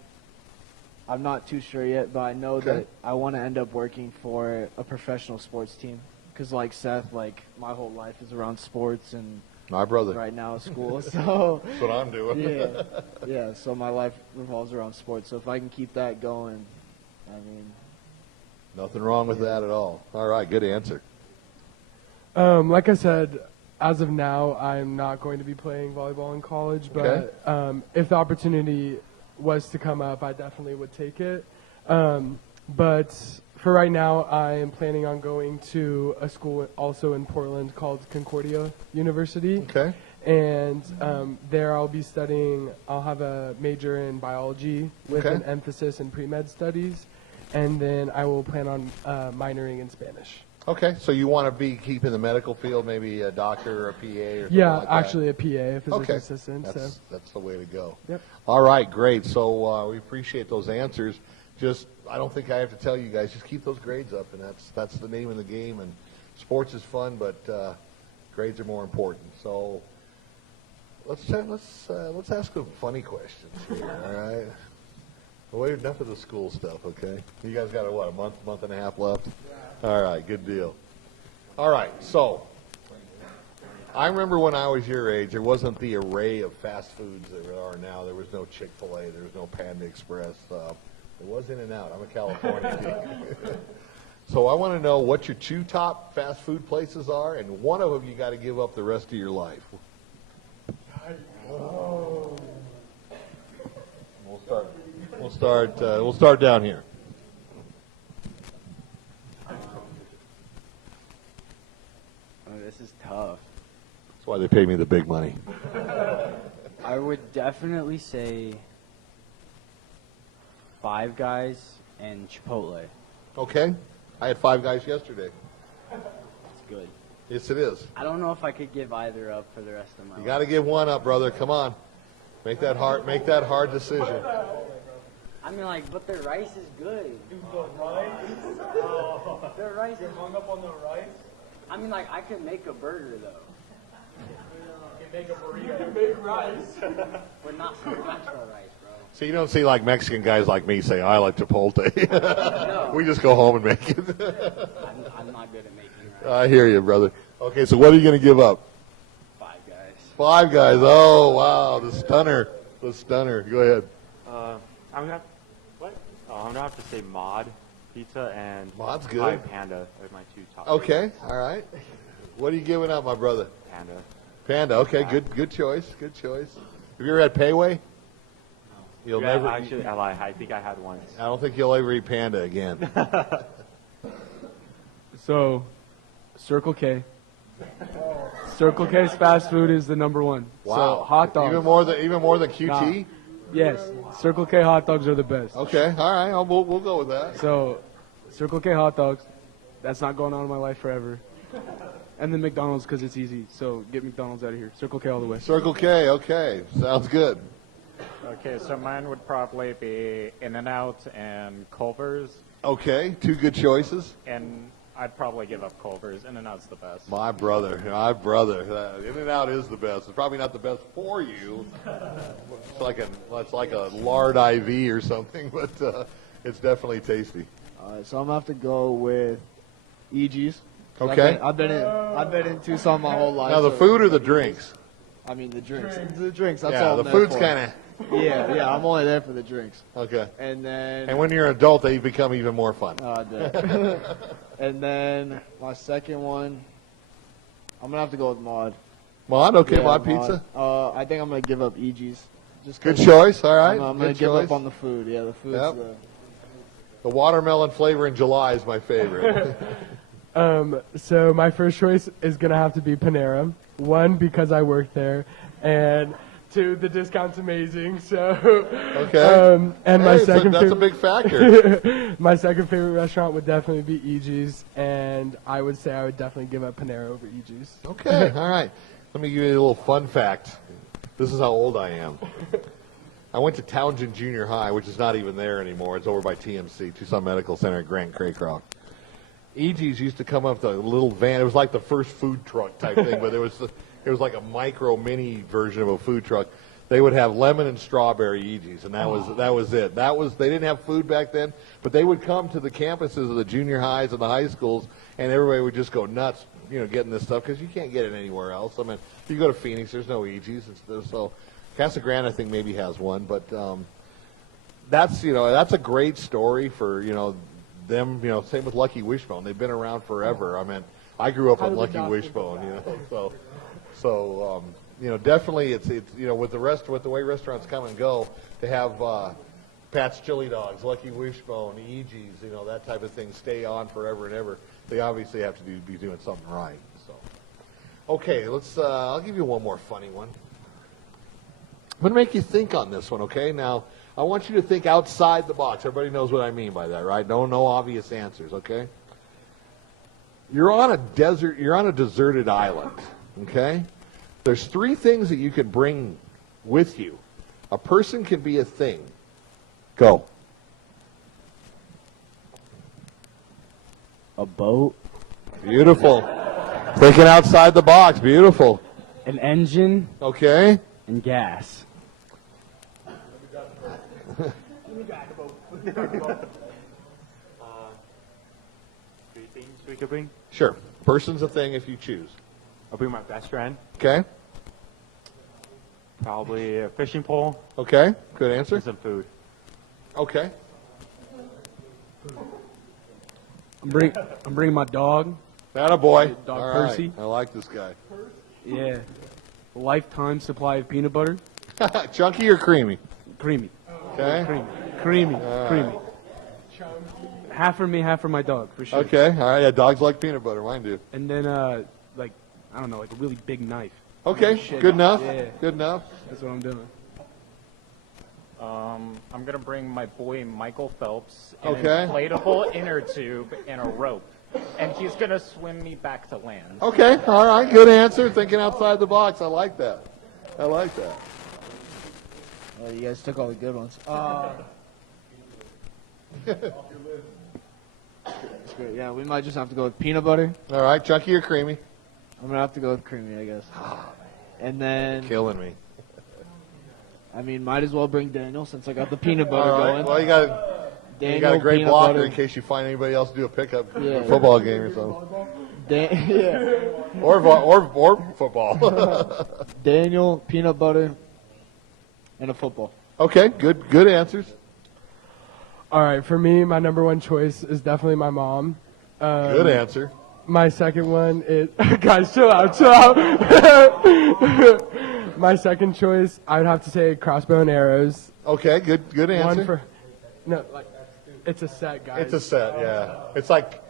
not too sure yet, but I know that I want to end up working for a professional sports team. Because like Seth, like my whole life is around sports and My brother. right now school. So That's what I'm doing. yeah. So my life revolves around sports. So if I can keep that going, I mean, Nothing wrong with that at all. All right, good answer. Like I said, as of now, I'm not going to be playing volleyball in college, but if the opportunity was to come up, I definitely would take it. But for right now, I am planning on going to a school also in Portland called Concordia University. Okay. And there I'll be studying, I'll have a major in biology with an emphasis in pre-med studies. And then I will plan on minoring in Spanish. Okay, so you want to be keeping the medical field, maybe a doctor or a PA or something Yeah, like that? actually a PA, a physician assistant. That's the way to go. Yep. All right, great. So we appreciate those answers. I don't think I have to tell you guys, just keep those grades up, and that's the name of the game. And sports is fun, but grades are more important. So let's ask some funny questions here. All right. Well, enough of the school stuff, okay? You guys got a month and a half left? All right, good deal. All right, so I remember when I was your age, there wasn't the array of fast foods that there are now. There was no Chick-fil-A, there was no Panda Express. It was In-N-Out. I'm a California kid. So I want to know what your two top fast food places are, and one of them you got to give up the rest of your life. We'll start down here. This is tough. That's why they pay me the big money. I would definitely say Five Guys and Chipotle. Okay. I had Five Guys yesterday. It's good. Yes, it is. I don't know if I could give either up for the rest of my life. You got to give one up, brother. Come on. Make that hard decision. I mean, like, but their rice is good. Dude, the rice? Their rice is... You're hung up on the rice? I mean, like, I could make a burger, though. You can make a burrito. You make rice. But not natural rice, bro. So you don't see like Mexican guys like me say, I like Chipotle. No. We just go home and make it. I'm not good at making rice. I hear you, brother. Okay, so what are you going to give up? Five Guys. Five Guys. Oh, wow. The stunner. The stunner. Go ahead. I'm gonna have to say Mod Pizza and Mod's good. Thai Panda are my two top. Okay. All right. What are you giving up, my brother? Panda. Panda. Okay. Good choice. Good choice. Have you ever had Payway? You'll Yeah, never. actually, I lied. I think I had once. I don't think you'll ever eat Panda again. So, Circle K. Circle K's fast food is the number one. Wow. So, hot dogs. Even more than QT. Yes, Circle K hot dogs are the best. Okay. All right. We'll go with that. So, Circle K hot dogs, that's not going on in my life forever. And then McDonald's because it's easy. So, get McDonald's out of here. Circle K all the way. Circle K. Okay. Sounds good. Okay, so mine would probably be In-N-Out and Culver's, Okay. Two good choices. and I'd probably give up Culver's. In-N-Out's the best. My brother. In-N-Out is the best. It's probably not the best for you. It's like a lard IV or something, but it's definitely tasty. All right, so I'm gonna have to go with EG's. Okay. I've been in Tucson my whole life. Now the so- food or the drinks? I mean the drinks. The drinks. That's Yeah, all. the I'm there food's for. kind of Yeah, I'm only there for the drinks. Okay. And then. And when you're an adult, they become even more fun. And then my second one, I'm gonna have to go with Maud. Maud, okay, Yeah, Maud pizza. I think I'm gonna give up EG's. Just Good 'cause choice. All right. I'm gonna Good give choice. up on the food. Yeah, the food's Yep. The watermelon flavor in July is my favorite. So my first choice is going to have to be Panera. One, because I work there, and two, the discount's amazing. So, Okay. And my Hey, second that's a favorite, big factor. my second favorite restaurant would definitely be EG's, and I would say I would definitely give up Panera over EG's. Okay. All right. Let me give you a little fun fact. This is how old I am. I went to Townsend Junior High, which is not even there anymore. It's over by TMC, Tucson Medical Center at Grant Craycroft. EG's used to come up with a little van. It was like the first food truck type thing, but it was like a micro mini version of a food truck. They would have lemon and strawberry EG's, and that was it. They didn't have food back then, but they would come to the campuses of the junior highs and the high schools, and everybody would just go nuts, getting this stuff because you can't get it anywhere else. I mean, if you go to Phoenix, there's no EG's, so Casa Grande I think maybe has one, but that's a great story for them. Same with Lucky Wishbone. They've been around forever. I mean, I grew up on Lucky Wishbone. So definitely it's with the way restaurants come and go, to have Pat's Chili Dogs, Lucky Wishbone, EG's, that type of thing stay on forever and ever. They obviously have to be doing something right. So, okay, I'll give you one more funny one. I'm going to make you think on this one, okay? Now, I want you to think outside the box. Everybody knows what I mean by that, right? No obvious answers, okay? You're on a deserted island, okay? There's 3 things that you can bring with you. A person can be a thing. Go. A boat, Beautiful. Thinking outside the box. Beautiful. an engine, Okay. and gas. 3 things we could bring. Sure. Person's a thing if you choose. I'll bring my best friend. Okay. Probably a fishing pole Okay. Good answer. and some food. Okay. I'm bringing my dog. Attaboy. Dog All Percy. right. I like this guy. Yeah. A lifetime supply of peanut butter. Chunky or creamy? Creamy. Okay. Creamy. right. Creamy. Half for me, half for my dog, for sure. Okay. All right. Yeah, dogs like peanut butter. Mine do. And then, like a really big knife. Okay. Good enough. Yeah. Good enough. That's what I'm doing. I'm gonna bring my boy Michael Phelps, an Okay. inflatable inner tube, and a rope, and he's gonna swim me back to land. Okay. All right. Good answer. Thinking outside the box. I like that. I like that. Oh, you guys took all the good ones. That's great. Yeah, we might just have to go with peanut butter. All right. Chunky or creamy? I'm gonna have to go with creamy, I guess. And then, Killing me. I mean, might as well bring Daniel since I got the peanut butter All right. going. Well, you got a great peanut blocker butter. in case you find anybody else to do a pickup Yeah. football game or something. Yeah. Or football. Daniel, peanut butter, and a football. Okay. Good answers. All right, for me, my number one choice is definitely my mom. Good answer. My second one is guys, chill out. My second choice, I would have to say crossbow and arrows. Okay. Good answer. It's a set, guys. It's a set. Yeah. It's like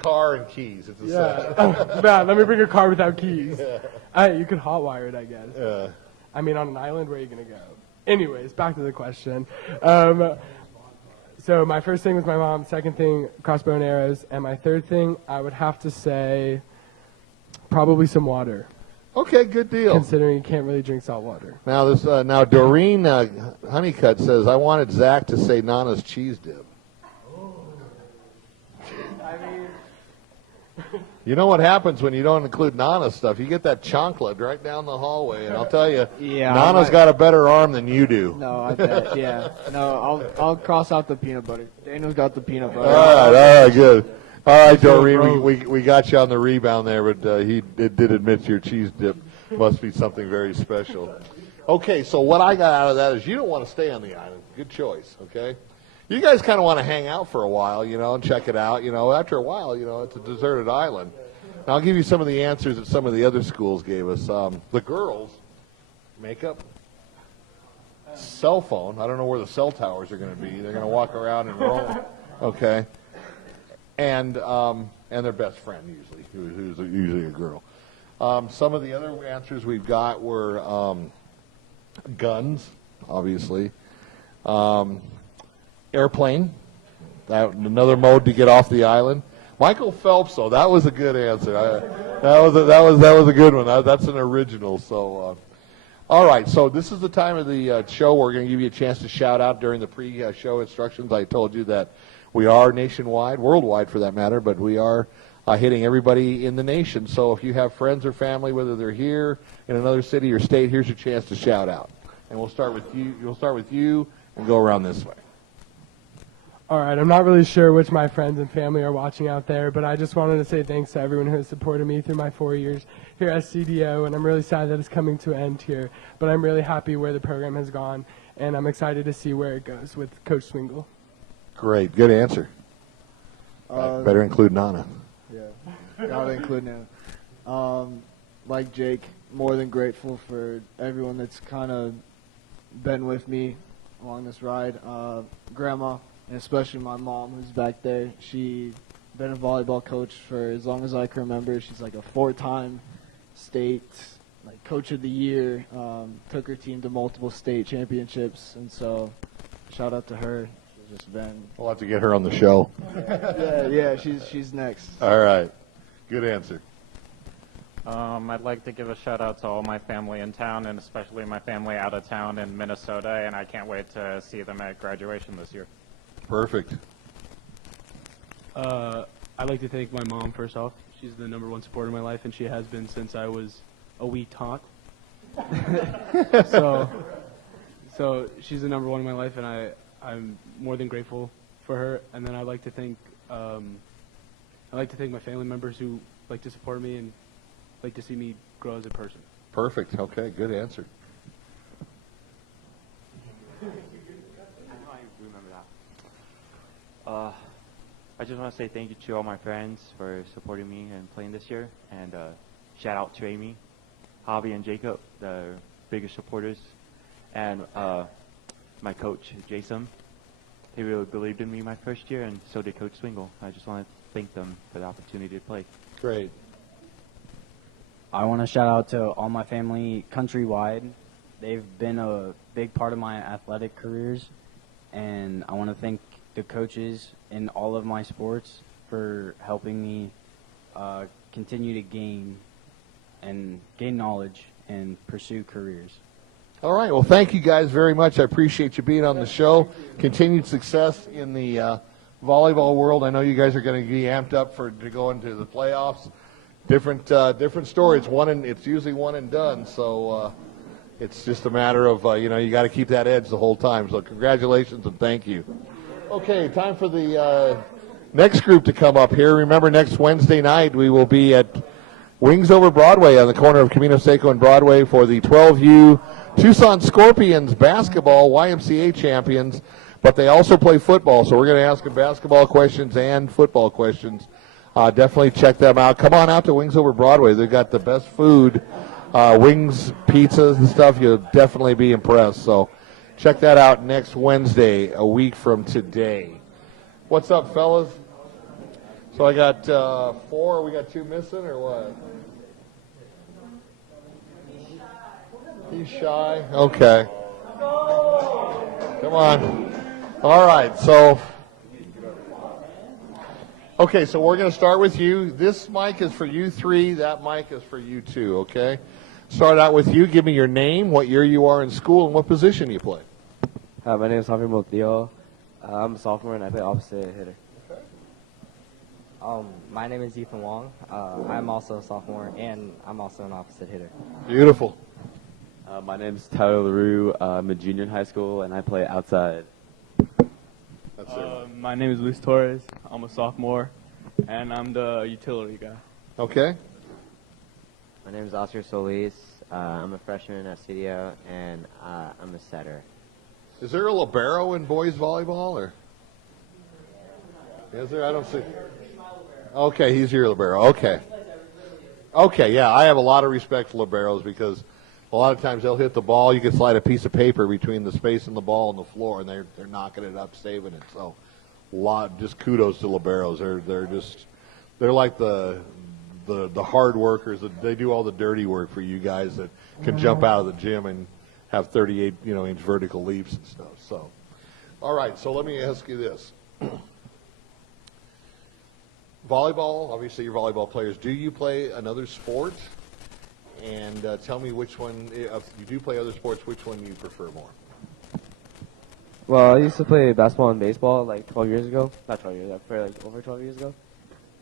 car and keys. It's a set. Yeah. Man, let me bring a car without keys. You could hotwire it, I guess. Yeah. I mean, on an island, where are you gonna go? Anyways, back to the question. So my first thing was my mom. Second thing, crossbow and arrows, and my third thing, I would have to say, probably some water. Okay. Good deal. Considering you can't really drink salt water. Now Doreen Honeycutt says, I wanted Zach to say Nana's cheese dip. You know what happens when you don't include Nana's stuff? You get that chocolate right down the hallway, and I'll tell you, Yeah, Nana's got a better arm than you do. No, I bet. Yeah. No, I'll cross out the peanut butter. Daniel's got the peanut butter. All right, good. All right, Doreen, we got you on the rebound there, but he did admit your cheese dip must be something very special. Okay, so what I got out of that is you don't want to stay on the island. Good choice, okay? You guys kind of want to hang out for a while, and check it out. After a while, it's a deserted island. Now, I'll give you some of the answers that some of the other schools gave us. The girls, makeup, cell phone. I don't know where the cell towers are going to be. They're going to walk around and roll, okay? And their best friend, usually, who's usually a girl. Some of the other answers we've got were guns, obviously. Airplane, another mode to get off the island. Michael Phelps, though, that was a good answer. That was a good one. That's an original. So, all right. So this is the time of the show where we're going to give you a chance to shout out during the pre-show instructions. I told you that we are nationwide, worldwide for that matter, but we are hitting everybody in the nation. So if you have friends or family, whether they're here in another city or state, here's your chance to shout out. And we'll start with you. We'll start with you and go around this way. All right, I'm not really sure which my friends and family are watching out there, but I just wanted to say thanks to everyone who has supported me through my 4 years here at CDO, and I'm really sad that it's coming to an end here, but I'm really happy where the program has gone, and I'm excited to see where it goes with Coach Swingle. Great, good answer. Better include Nana. Yeah, gotta include Nana. Like Jake, more than grateful for everyone that's kind of been with me along this ride. Grandma, and especially my mom, who's back there. She's been a volleyball coach for as long as I can remember. She's like a 4-time state coach of the year. Took her team to multiple state championships, and so shout out to her. She's just been. We'll have to get her on the show. yeah. She's next. All right, good answer. I'd like to give a shout out to all my family in town, and especially my family out of town in Minnesota, and I can't wait to see them at graduation this year. Perfect. I'd like to thank my mom first off. She's the #1 supporter in my life, and she has been since I was a wee tot. so she's the #1 in my life, and I'm more than grateful for her. And then I'd like to thank my family members who like to support me and like to see me grow as a person. Perfect. Okay, good answer. I just want to say thank you to all my friends for supporting me and playing this year, and shout out to Amy, Javi, and Jacob, the biggest supporters, and my coach, Jason. They really believed in me my first year, and so did Coach Swingle. I just want to thank them for the opportunity to play. Great. I want to shout out to all my family countrywide. They've been a big part of my athletic careers, and I want to thank the coaches in all of my sports for helping me continue to gain knowledge and pursue careers. All right. Well, thank you guys very much. I appreciate you being on the show. Continued success in the volleyball world. I know you guys are going to be amped up to go into the playoffs. Different story. It's usually one and done. So it's just a matter of you got to keep that edge the whole time. So congratulations and thank you. Okay, time for the next group to come up here. Remember, next Wednesday night we will be at Wings Over Broadway on the corner of Camino Seco and Broadway for the 12U Tucson Scorpions basketball YMCA champions, but they also play football, so we're going to ask them basketball questions and football questions. Definitely check them out. Come on out to Wings Over Broadway. They've got the best food, wings, pizzas, and stuff. You'll definitely be impressed. So check that out next Wednesday, a week from today. What's up, fellas? So I got 4. We got 2 missing, or what? He's shy. Okay. Come on. All right. So we're going to start with you. This mic is for you 3. That mic is for you 2. Okay. Start out with you. Give me your name, what year you are in school, and what position you play. Hi, my name is Javier Montiel. I'm a sophomore and I play opposite hitter. Okay. My name is Ethan Wong. I'm also a sophomore and I'm also an opposite hitter. Beautiful. My name is Tyler LaRue. I'm a junior in high school and I play outside. That's it. My name is Luis Torres. I'm a sophomore and I'm the utility guy. Okay. My name is Oscar Solis. I'm a freshman at Cdo, and I'm a setter. Is there a libero in boys volleyball, or is there? I don't see. Okay, he's your libero. Okay. Okay, yeah, I have a lot of respect for liberos because a lot of times they'll hit the ball. You can slide a piece of paper between the space in the ball and the floor, and they're knocking it up, saving it. So, just kudos to liberos. They're like the hard workers. They do all the dirty work for you guys that can jump out of the gym and have 38 inch vertical leaps and stuff. So, all right. So let me ask you this. Volleyball, obviously you're volleyball players. Do you play another sport? And tell me which one, if you do play other sports, which one you prefer more? Well, I used to play basketball and baseball like 12 years ago. Not 12 years, I played like over 12 years ago.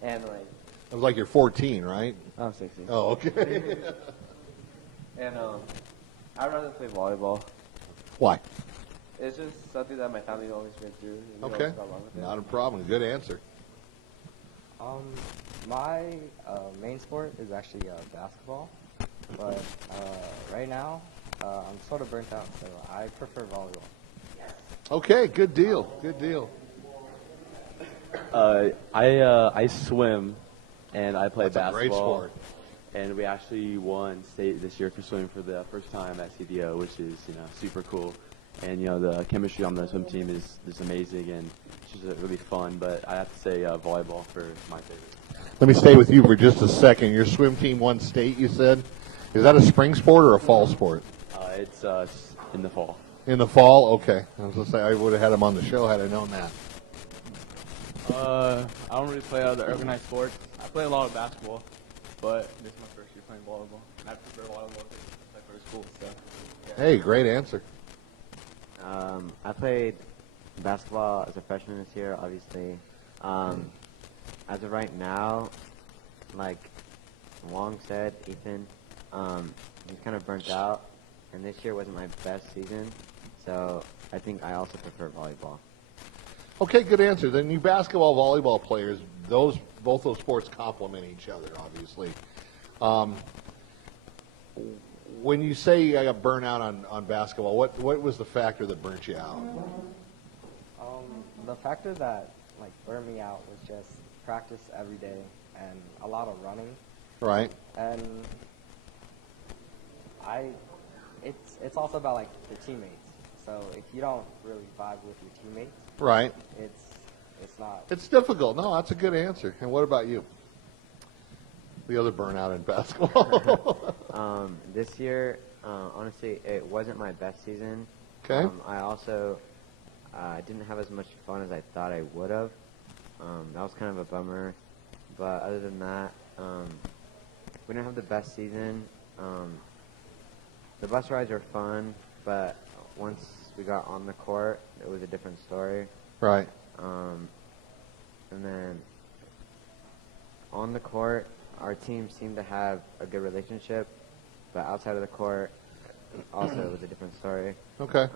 And like... It was like you're 14, right? I'm 16. Oh, okay. And I'd rather play volleyball. Why? It's just something that my family always been through. Okay, not a problem. Good answer. My main sport is actually basketball, but right now I'm sort of burnt out, so I prefer volleyball. Okay, good deal. Good deal. I swim, and I play That's a basketball. great sport. And we actually won state this year for swimming for the first time at CDO, which is super cool. And the chemistry on the swim team is amazing, and it's just really fun. But I have to say volleyball for my favorite. Let me stay with you for just a second. Your swim team won state, you said. Is that a spring sport or a fall sport? It's in the fall. In the fall? Okay. I was going to say I would have had him on the show had I known that. I don't really play other organized sports. I play a lot of basketball, but this is my first year playing volleyball. And I prefer volleyball because it's my first school. So, yeah. Hey, great answer. I played basketball as a freshman this year, obviously. As of right now, like Wong said, Ethan, he's kind of burnt out, and this year wasn't my best season, so I think I also prefer volleyball. Okay, good answer. Then you basketball, volleyball players, both those sports complement each other, obviously. When you say I got burnt out on basketball, what was the factor that burnt you out? The factor that burned me out was just practice every day and a lot of running. Right. And it's also about the teammates. So if you don't really vibe with your teammates, right, it's not. It's difficult. No, that's a good answer. And what about you? The other burnout in basketball. This year, honestly, it wasn't my best season. Okay. I also didn't have as much fun as I thought I would have. That was kind of a bummer. But other than that, we didn't have the best season. The bus rides were fun, but once we got on the court, it was a different story. Right. And then on the court, our team seemed to have a good relationship, but outside of the court, also it was a different story. Okay.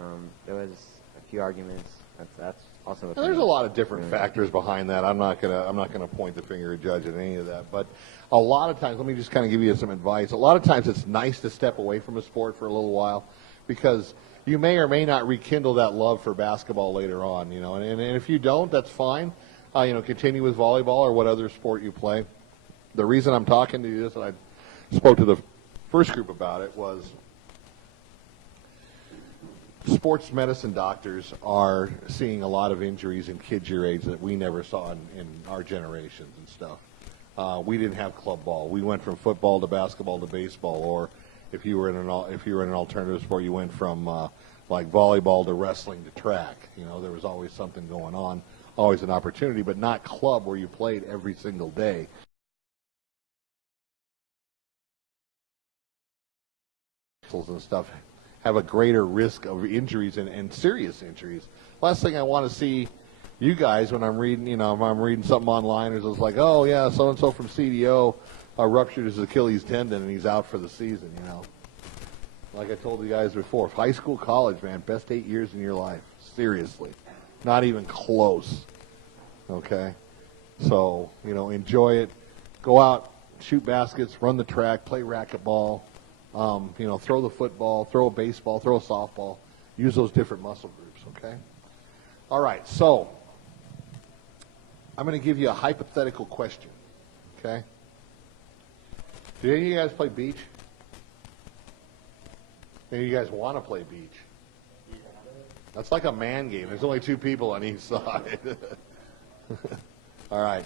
There was a few arguments. That's also a There's a lot of different factors behind that. I'm not gonna point the finger at judge at any of that. But a lot of times, let me just kind of give you some advice. A lot of times, it's nice to step away from a sport for a little while, because you may or may not rekindle that love for basketball later on. And if you don't, that's fine. Continue with volleyball or what other sport you play. The reason I'm talking to you this, and I spoke to the first group about it, was sports medicine doctors are seeing a lot of injuries in kids your age that we never saw in our generations and stuff. We didn't have club ball. We went from football to basketball to baseball, or if you were in an alternative sport, you went from like volleyball to wrestling to track. There was always something going on, always an opportunity, but not club where you played every single day. And stuff have a greater risk of injuries and serious injuries. Last thing I want to see you guys when I'm reading, if I'm reading something online, it's like, oh yeah, so and so from CDO ruptured his Achilles tendon and he's out for the season. Like I told you guys before, high school, college, man, best 8 years in your life. Seriously, not even close. Okay, so enjoy it. Go out, shoot baskets, run the track, play racquetball. Throw the football, throw a baseball, throw a softball. Use those different muscle groups, okay? All right, so I'm going to give you a hypothetical question, okay? Do any of you guys play beach? Any of you guys want to play beach? That's like a man game. There's only 2 people on each side. All right.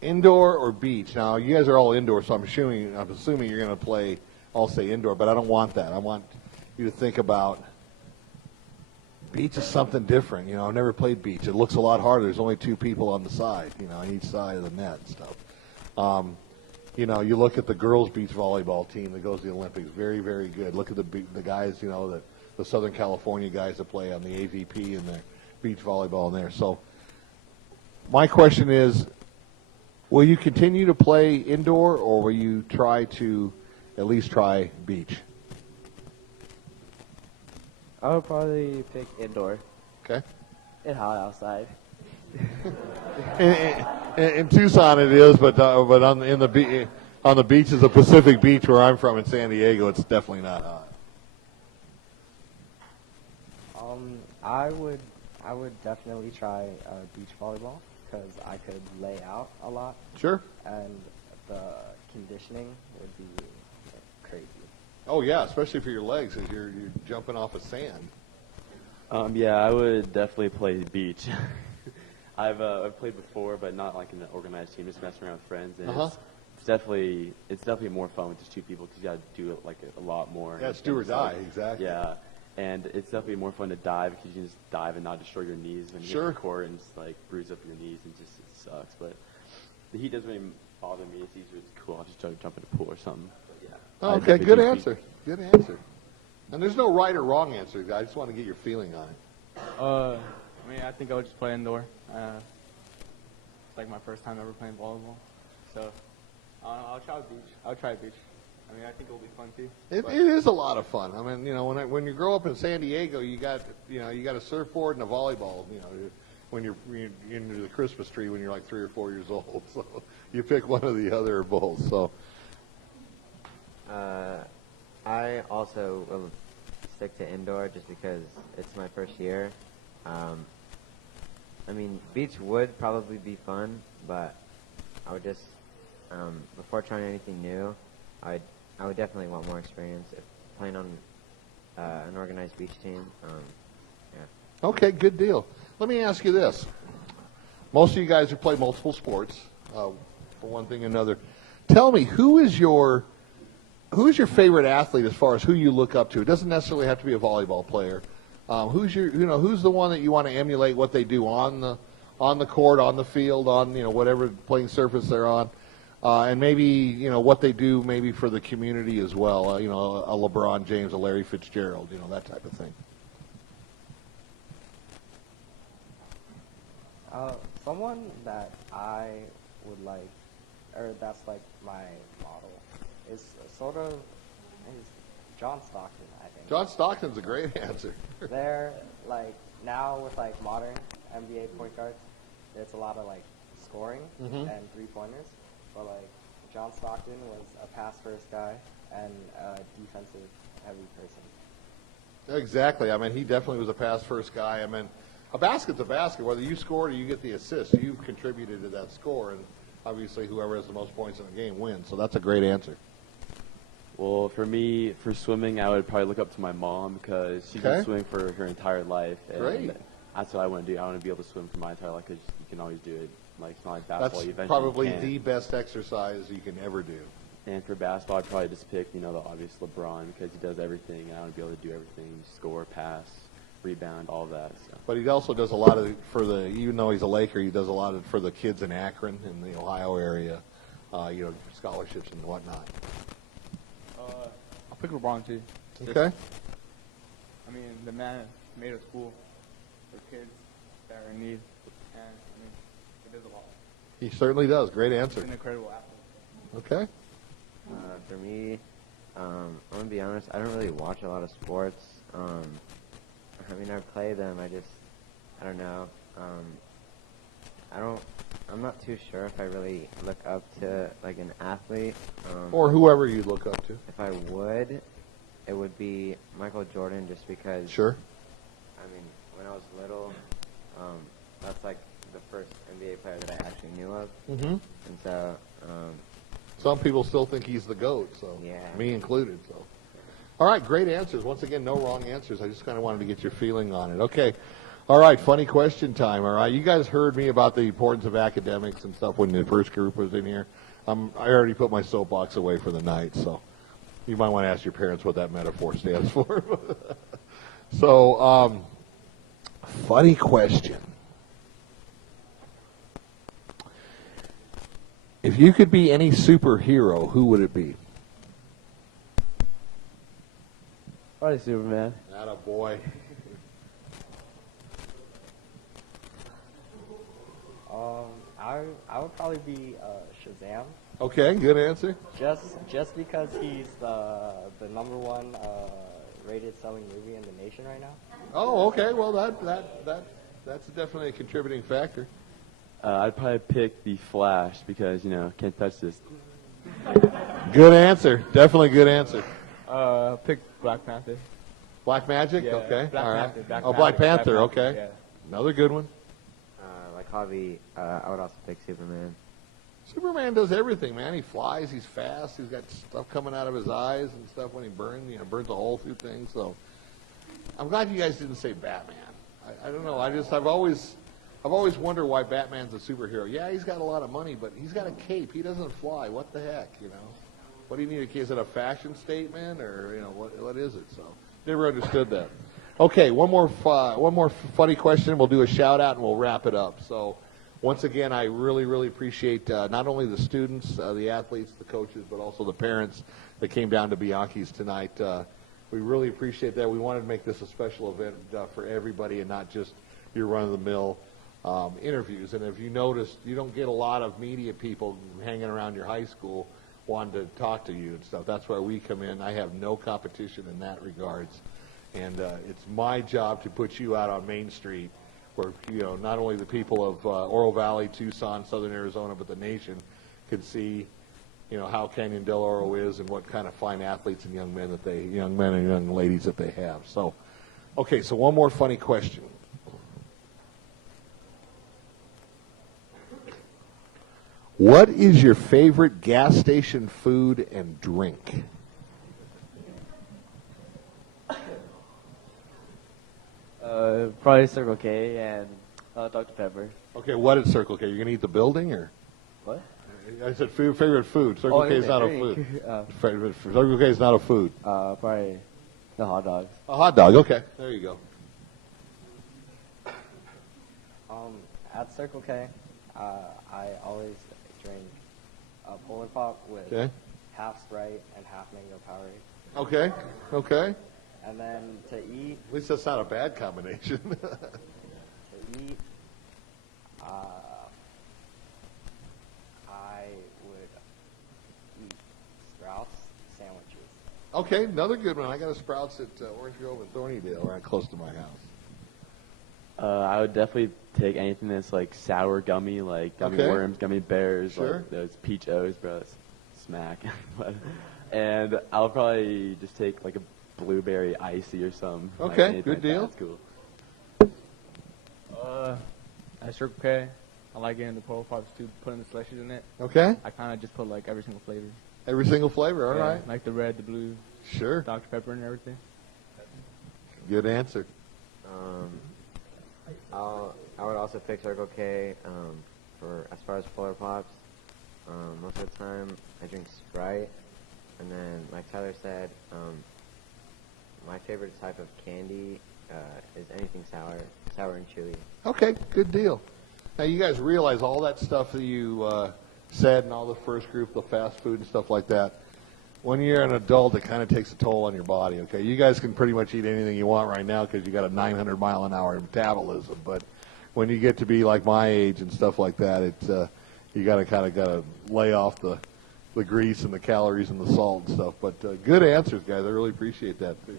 Indoor or beach? Now, you guys are all indoor, so I'm assuming you're going to play, I'll say indoor, but I don't want that. I want you to think about beach is something different. I've never played beach. It looks a lot harder. There's only 2 people on the side, on each side of the net and stuff. You look at the girls' beach volleyball team that goes to the Olympics. Very, very good. Look at the guys, the Southern California guys that play on the AVP and the beach volleyball in there. So my question is, will you continue to play indoor, or will you try to at least try beach? I would probably pick indoor. Okay. It's hot outside. In Tucson it is, but on the beaches, the Pacific Beach where I'm from in San Diego, it's definitely not hot. I would definitely try beach volleyball because I could lay out a lot. Sure. And the conditioning would be crazy. Oh yeah, especially for your legs as you're jumping off of sand. Yeah, I would definitely play beach. I've played before, but not like in an organized team, just messing around with friends. And it's definitely more fun with just 2 people because you got to do it like a lot more. Yeah, it's do or die, exactly. Yeah, and it's definitely more fun to dive because you can just dive and not destroy your knees when you hit the court and just like bruise up your knees and just it sucks. But the heat doesn't really bother me. It's easier. It's cool. I'll just jump in a pool or something. But yeah. Oh, okay, good answer. Good answer. And there's no right or wrong answer. I just want to get your feeling on it. I think I would just play indoor. It's like my first time ever playing volleyball. So, I'll try beach. I'll try beach. I think it will be fun too. It is a lot of fun. When you grow up in San Diego, you got a surfboard and a volleyball. When you're into the Christmas tree when you're like 3 or 4 years old. So you pick one or the other or both. So. I also will stick to indoor just because it's my first year. Beach would probably be fun, but I would just, before trying anything new, I would definitely want more experience if playing on an organized beach team. Yeah. Okay, good deal. Let me ask you this. Most of you guys have played multiple sports, for one thing or another. Tell me, who is your favorite athlete as far as who you look up to? It doesn't necessarily have to be a volleyball player. Who's the one that you want to emulate what they do on the court, on the field, on whatever playing surface they're on, and maybe what they do maybe for the community as well. A LeBron James, a Larry Fitzgerald, that type of thing. Someone that I would like, or that's like my model, is sort of John Stockton, I think. John Stockton's a great answer. They're like now with like modern NBA point guards, there's a lot of like scoring and 3-pointers, but like John Stockton was a pass first guy and a defensive heavy person. Exactly. He definitely was a pass first guy. A basket's a basket. Whether you scored or you get the assist, you've contributed to that score, and obviously whoever has the most points in the game wins. So that's a great answer. Well, for me, for swimming, I would probably look up to my mom because she's been swimming for her entire life. And great. That's what I want to do. I want to be able to swim for my entire life because you can always do it. Like, it's not like basketball. That's eventually probably can. the best exercise you can ever do. And for basketball, I'd probably just pick, the obvious LeBron because he does everything. And I want to be able to do everything, score, pass, rebound, all that. So. But he also does a lot even though he's a Laker, he does a lot for the kids in Akron in the Ohio area, scholarships and whatnot. I'll pick LeBron too. Okay. The man made a school for kids that are in need, and he does a lot. He certainly does. Great answer. He's an incredible athlete. Okay. For me, I'm gonna be honest. I don't really watch a lot of sports. I play them. I don't know. I'm not too sure if I really look up to like an athlete. Or whoever you look up to. If I would, it would be Michael Jordan, just because. Sure. I mean, when I was little, that's like the first NBA player that I actually knew of. Mm-hmm. And so. Some people still think he's the GOAT, so Yeah. me included. So, all right, great answers. Once again, no wrong answers. I just kind of wanted to get your feeling on it. Okay. All right, funny question time. All right, you guys heard me about the importance of academics and stuff when the first group was in here. I already put my soapbox away for the night, so you might want to ask your parents what that metaphor stands for. So, funny question. If you could be any superhero, who would it be? Probably Superman. Atta boy. I would probably be Shazam. Okay, good answer. Just because he's the #1 rated selling movie in the nation right now. Oh, okay. Well, that's definitely a contributing factor. I'd probably pick the Flash because, can't touch this. Good answer. Definitely good answer. Pick Black Panther. Black Magic? Yeah, Okay. Black all right. Panther, Black Panther. Okay. Yeah. Another good one. Like Javi, I would also pick Superman. Superman does everything, man. He flies. He's fast. He's got stuff coming out of his eyes and stuff when he burns. Burns a hole through things. So I'm glad you guys didn't say Batman. I don't know. I've always wondered why Batman's a superhero. Yeah, he's got a lot of money, but he's got a cape. He doesn't fly. What the heck, What do you need a cape? Is it a fashion statement or, what is it? So never understood that. Okay, one more funny question. We'll do a shout out and we'll wrap it up. So once again, I really, really appreciate not only the students, the athletes, the coaches, but also the parents that came down to Bianchis tonight. We really appreciate that. We wanted to make this a special event for everybody and not just your run-of-the-mill interviews. And if you noticed, you don't get a lot of media people hanging around your high school wanting to talk to you and stuff. That's where we come in. I have no competition in that regards. And it's my job to put you out on Main Street where, not only the people of Oro Valley, Tucson, Southern Arizona, but the nation can see, how Canyon del Oro is and what kind of fine athletes and young men and young ladies that they have. So, okay, so one more funny question. What is your favorite gas station food and drink? Probably Circle K and Dr. Pepper. Okay, what is Circle K? You're going to eat the building or? What? I said favorite food. Circle K is not a food. Circle K is not a food. Probably the hot dogs. A hot dog, okay. There you go. At Circle K, I always drink a Polar Pop with Okay. half Sprite and half Mango Powerade. Okay, okay. And then to eat, At least that's not a bad combination. I would eat Sprouts sandwiches. Okay, another good one. I got a Sprouts at Orange Grove and Thornydale, right close to my house. I would definitely take anything that's like sour gummy, like gummy Okay. worms, gummy bears, Sure. like those peach O's, bro. It's smack. And I'll probably just take like a blueberry icy or something. like Okay, anything good like deal. That's cool. At Circle K, I like getting the Polar Pops too, putting the slushies in it. Okay. I kind of just put like every single flavor. Every single flavor, all right. Like the red, the blue, Sure. Dr. Pepper, and everything. Good answer. I would also pick Circle K for as far as Polar Pops. Most of the time, I drink Sprite, and then, like Tyler said, my favorite type of candy is anything sour and chewy. Okay, good deal. Now, you guys realize all that stuff that you said and all the first group, the fast food and stuff like that, when you're an adult, it kind of takes a toll on your body, okay? You guys can pretty much eat anything you want right now because you got a 900-mile-an-hour metabolism, but when you get to be like my age and stuff like that, it's you got to lay off the grease and the calories and the salt and stuff. But good answers, guys. I really appreciate that, too.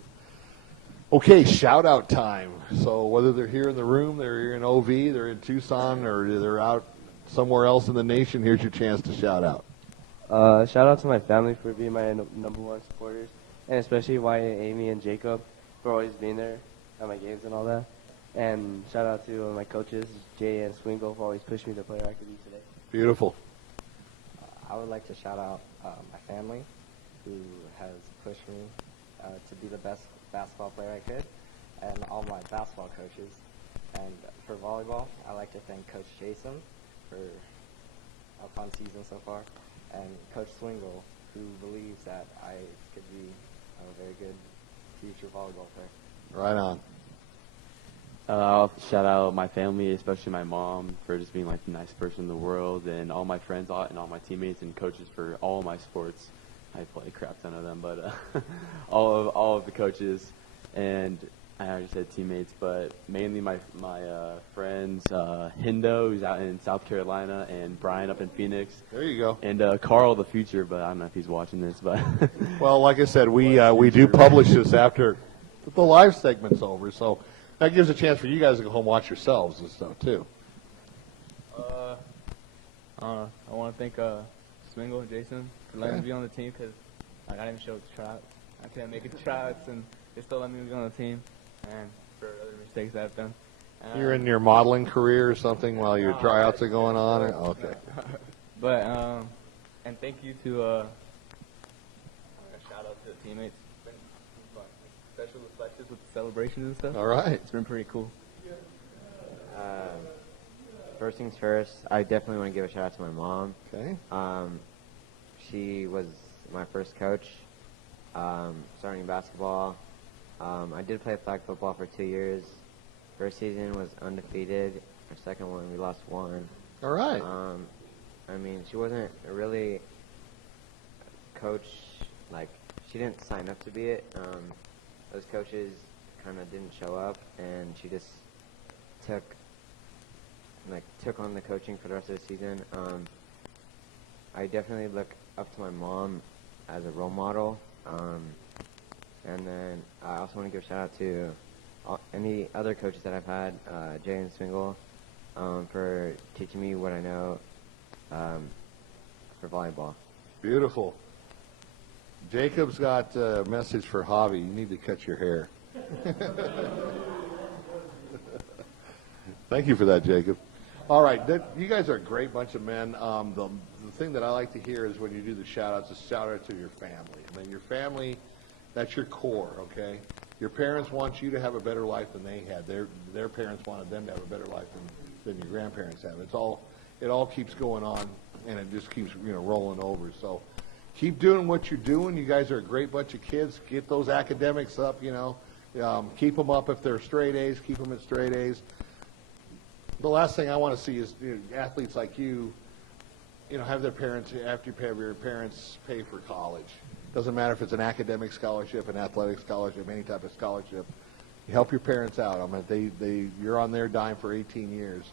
Okay, shout-out time. So whether they're here in the room, they're here in OV, they're in Tucson, or they're out somewhere else in the nation, here's your chance to shout out. Shout out to my family for being my number one supporters, and especially Wyatt, Amy, and Jacob for always being there at my games and all that. And shout out to my coaches, Jay and Swingle, for always pushing me to play where I could be today. Beautiful. I would like to shout out my family, who has pushed me to be the best basketball player I could, and all my basketball coaches. And for volleyball, I'd like to thank Coach Jason for a fun season so far, and Coach Swingle, who believes that I could be a very good future volleyball player. Right on. I'll shout out my family, especially my mom, for just being like the nicest person in the world, and all my friends and all my teammates and coaches for all of my sports. I play a crap ton of them, but all of the coaches, and I already said teammates, but mainly my friends, Hindo, who's out in South Carolina, and Brian up in Phoenix. There you go. And Carl, the future, but I don't know if he's watching this, but Well, like I said, we do publish this after the live segment's over, so that gives a chance for you guys to go home and watch yourselves and stuff too. I want to thank Swingle and Jason for letting me be on the team, because I didn't show up to tryouts. I couldn't make it to tryouts, and they still let me be on the team, and for other mistakes that I've done. You're in your modeling career or something while your tryouts are going on? Okay. But, and thank you to, shout out to the teammates. It's been fun. Special reflections with the celebrations and stuff. All right. It's been pretty cool. First things first, I definitely want to give a shout out to my mom. Okay. She was my first coach, starting basketball. I did play flag football for 2 years. First season was undefeated. Our second one, we lost one. All right. I mean, she wasn't really a coach, like, she didn't sign up to be it. Those coaches kind of didn't show up, and she just took on the coaching for the rest of the season. I definitely look up to my mom as a role model. And then I also want to give a shout out to any other coaches that I've had, Jay and Swingle, for teaching me what I know for volleyball. Beautiful. Jacob's got a message for Javi. You need to cut your hair. Thank you for that, Jacob. All right, you guys are a great bunch of men. The thing that I like to hear is when you do the shout-outs, a shout-out to your family. I mean, your family, that's your core, okay? Your parents want you to have a better life than they had. Their parents wanted them to have a better life than your grandparents have. It all keeps going on, and it just keeps rolling over. So keep doing what you're doing. You guys are a great bunch of kids. Get those academics up, keep them up. If they're straight A's, keep them at straight A's. The last thing I want to see is athletes like you, have their parents, after you have your parents pay for college. Doesn't matter if it's an academic scholarship, an athletic scholarship, any type of scholarship. You help your parents out. I mean, you're on their dime for 18 years.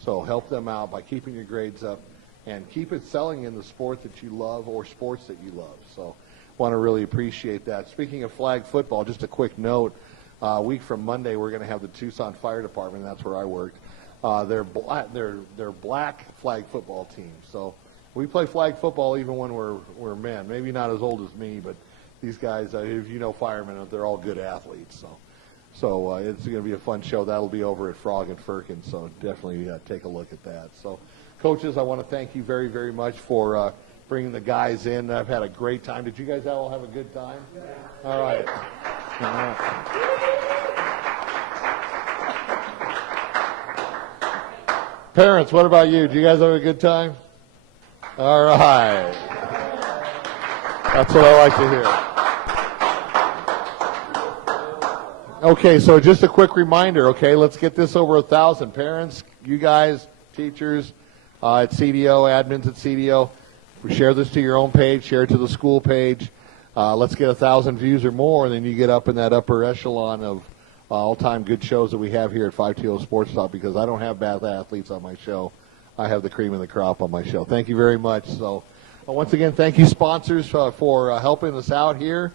So help them out by keeping your grades up and keep excelling in the sport that you love or sports that you love. So want to really appreciate that. Speaking of flag football, just a quick note. A week from Monday, we're going to have the Tucson Fire Department. That's where I worked. They're black flag football team. So we play flag football even when we're men. Maybe not as old as me, but these guys, if you know firemen, they're all good athletes. So it's going to be a fun show. That'll be over at Frog and Firkin. So definitely take a look at that. So, coaches, I want to thank you very, very much for bringing the guys in. I've had a great time. Did you guys all have a good time? Yeah. All right. Parents, what about you? Do you guys have a good time? All right. That's what I like to hear. Okay, so just a quick reminder, okay? Let's get this over 1,000. Parents, you guys, teachers at CDO, admins at CDO, share this to your own page, share it to the school page. Let's get 1,000 views or more, and then you get up in that upper echelon of all-time good shows that we have here at 520 Sports Talk, because I don't have bad athletes on my show. I have the cream of the crop on my show. Thank you very much. So once again, thank you, sponsors, for helping us out here,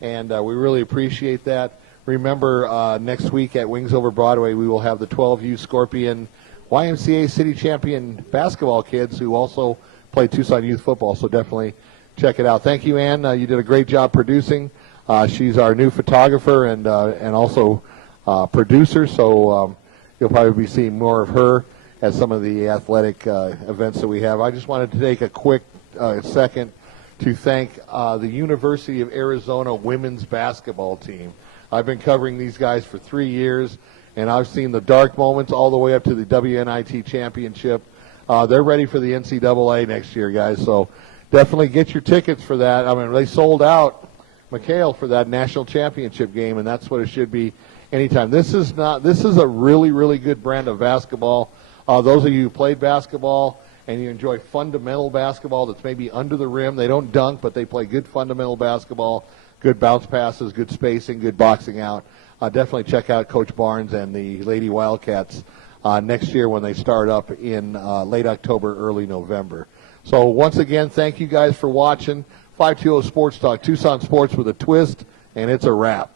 and we really appreciate that. Remember, next week at Wings Over Broadway, we will have the 12U Scorpion YMCA city champion basketball kids who also play Tucson youth football. So definitely check it out. Thank you, Ann. You did a great job producing. She's our new photographer and also producer. So you'll probably be seeing more of her at some of the athletic events that we have. I just wanted to take a quick second to thank the University of Arizona women's basketball team. I've been covering these guys for 3 years, and I've seen the dark moments all the way up to the WNIT championship. They're ready for the NCAA next year, guys, so definitely get your tickets for that. I mean, they sold out, McHale, for that national championship game, and that's what it should be anytime. This is a really, really good brand of basketball. Those of you who played basketball and you enjoy fundamental basketball that's maybe under the rim, they don't dunk, but they play good fundamental basketball, good bounce passes, good spacing, good boxing out. Definitely check out Coach Barnes and the Lady Wildcats next year when they start up in late October, early November. So once again, thank you guys for watching. 520 Sports Talk, Tucson Sports with a twist, and it's a wrap.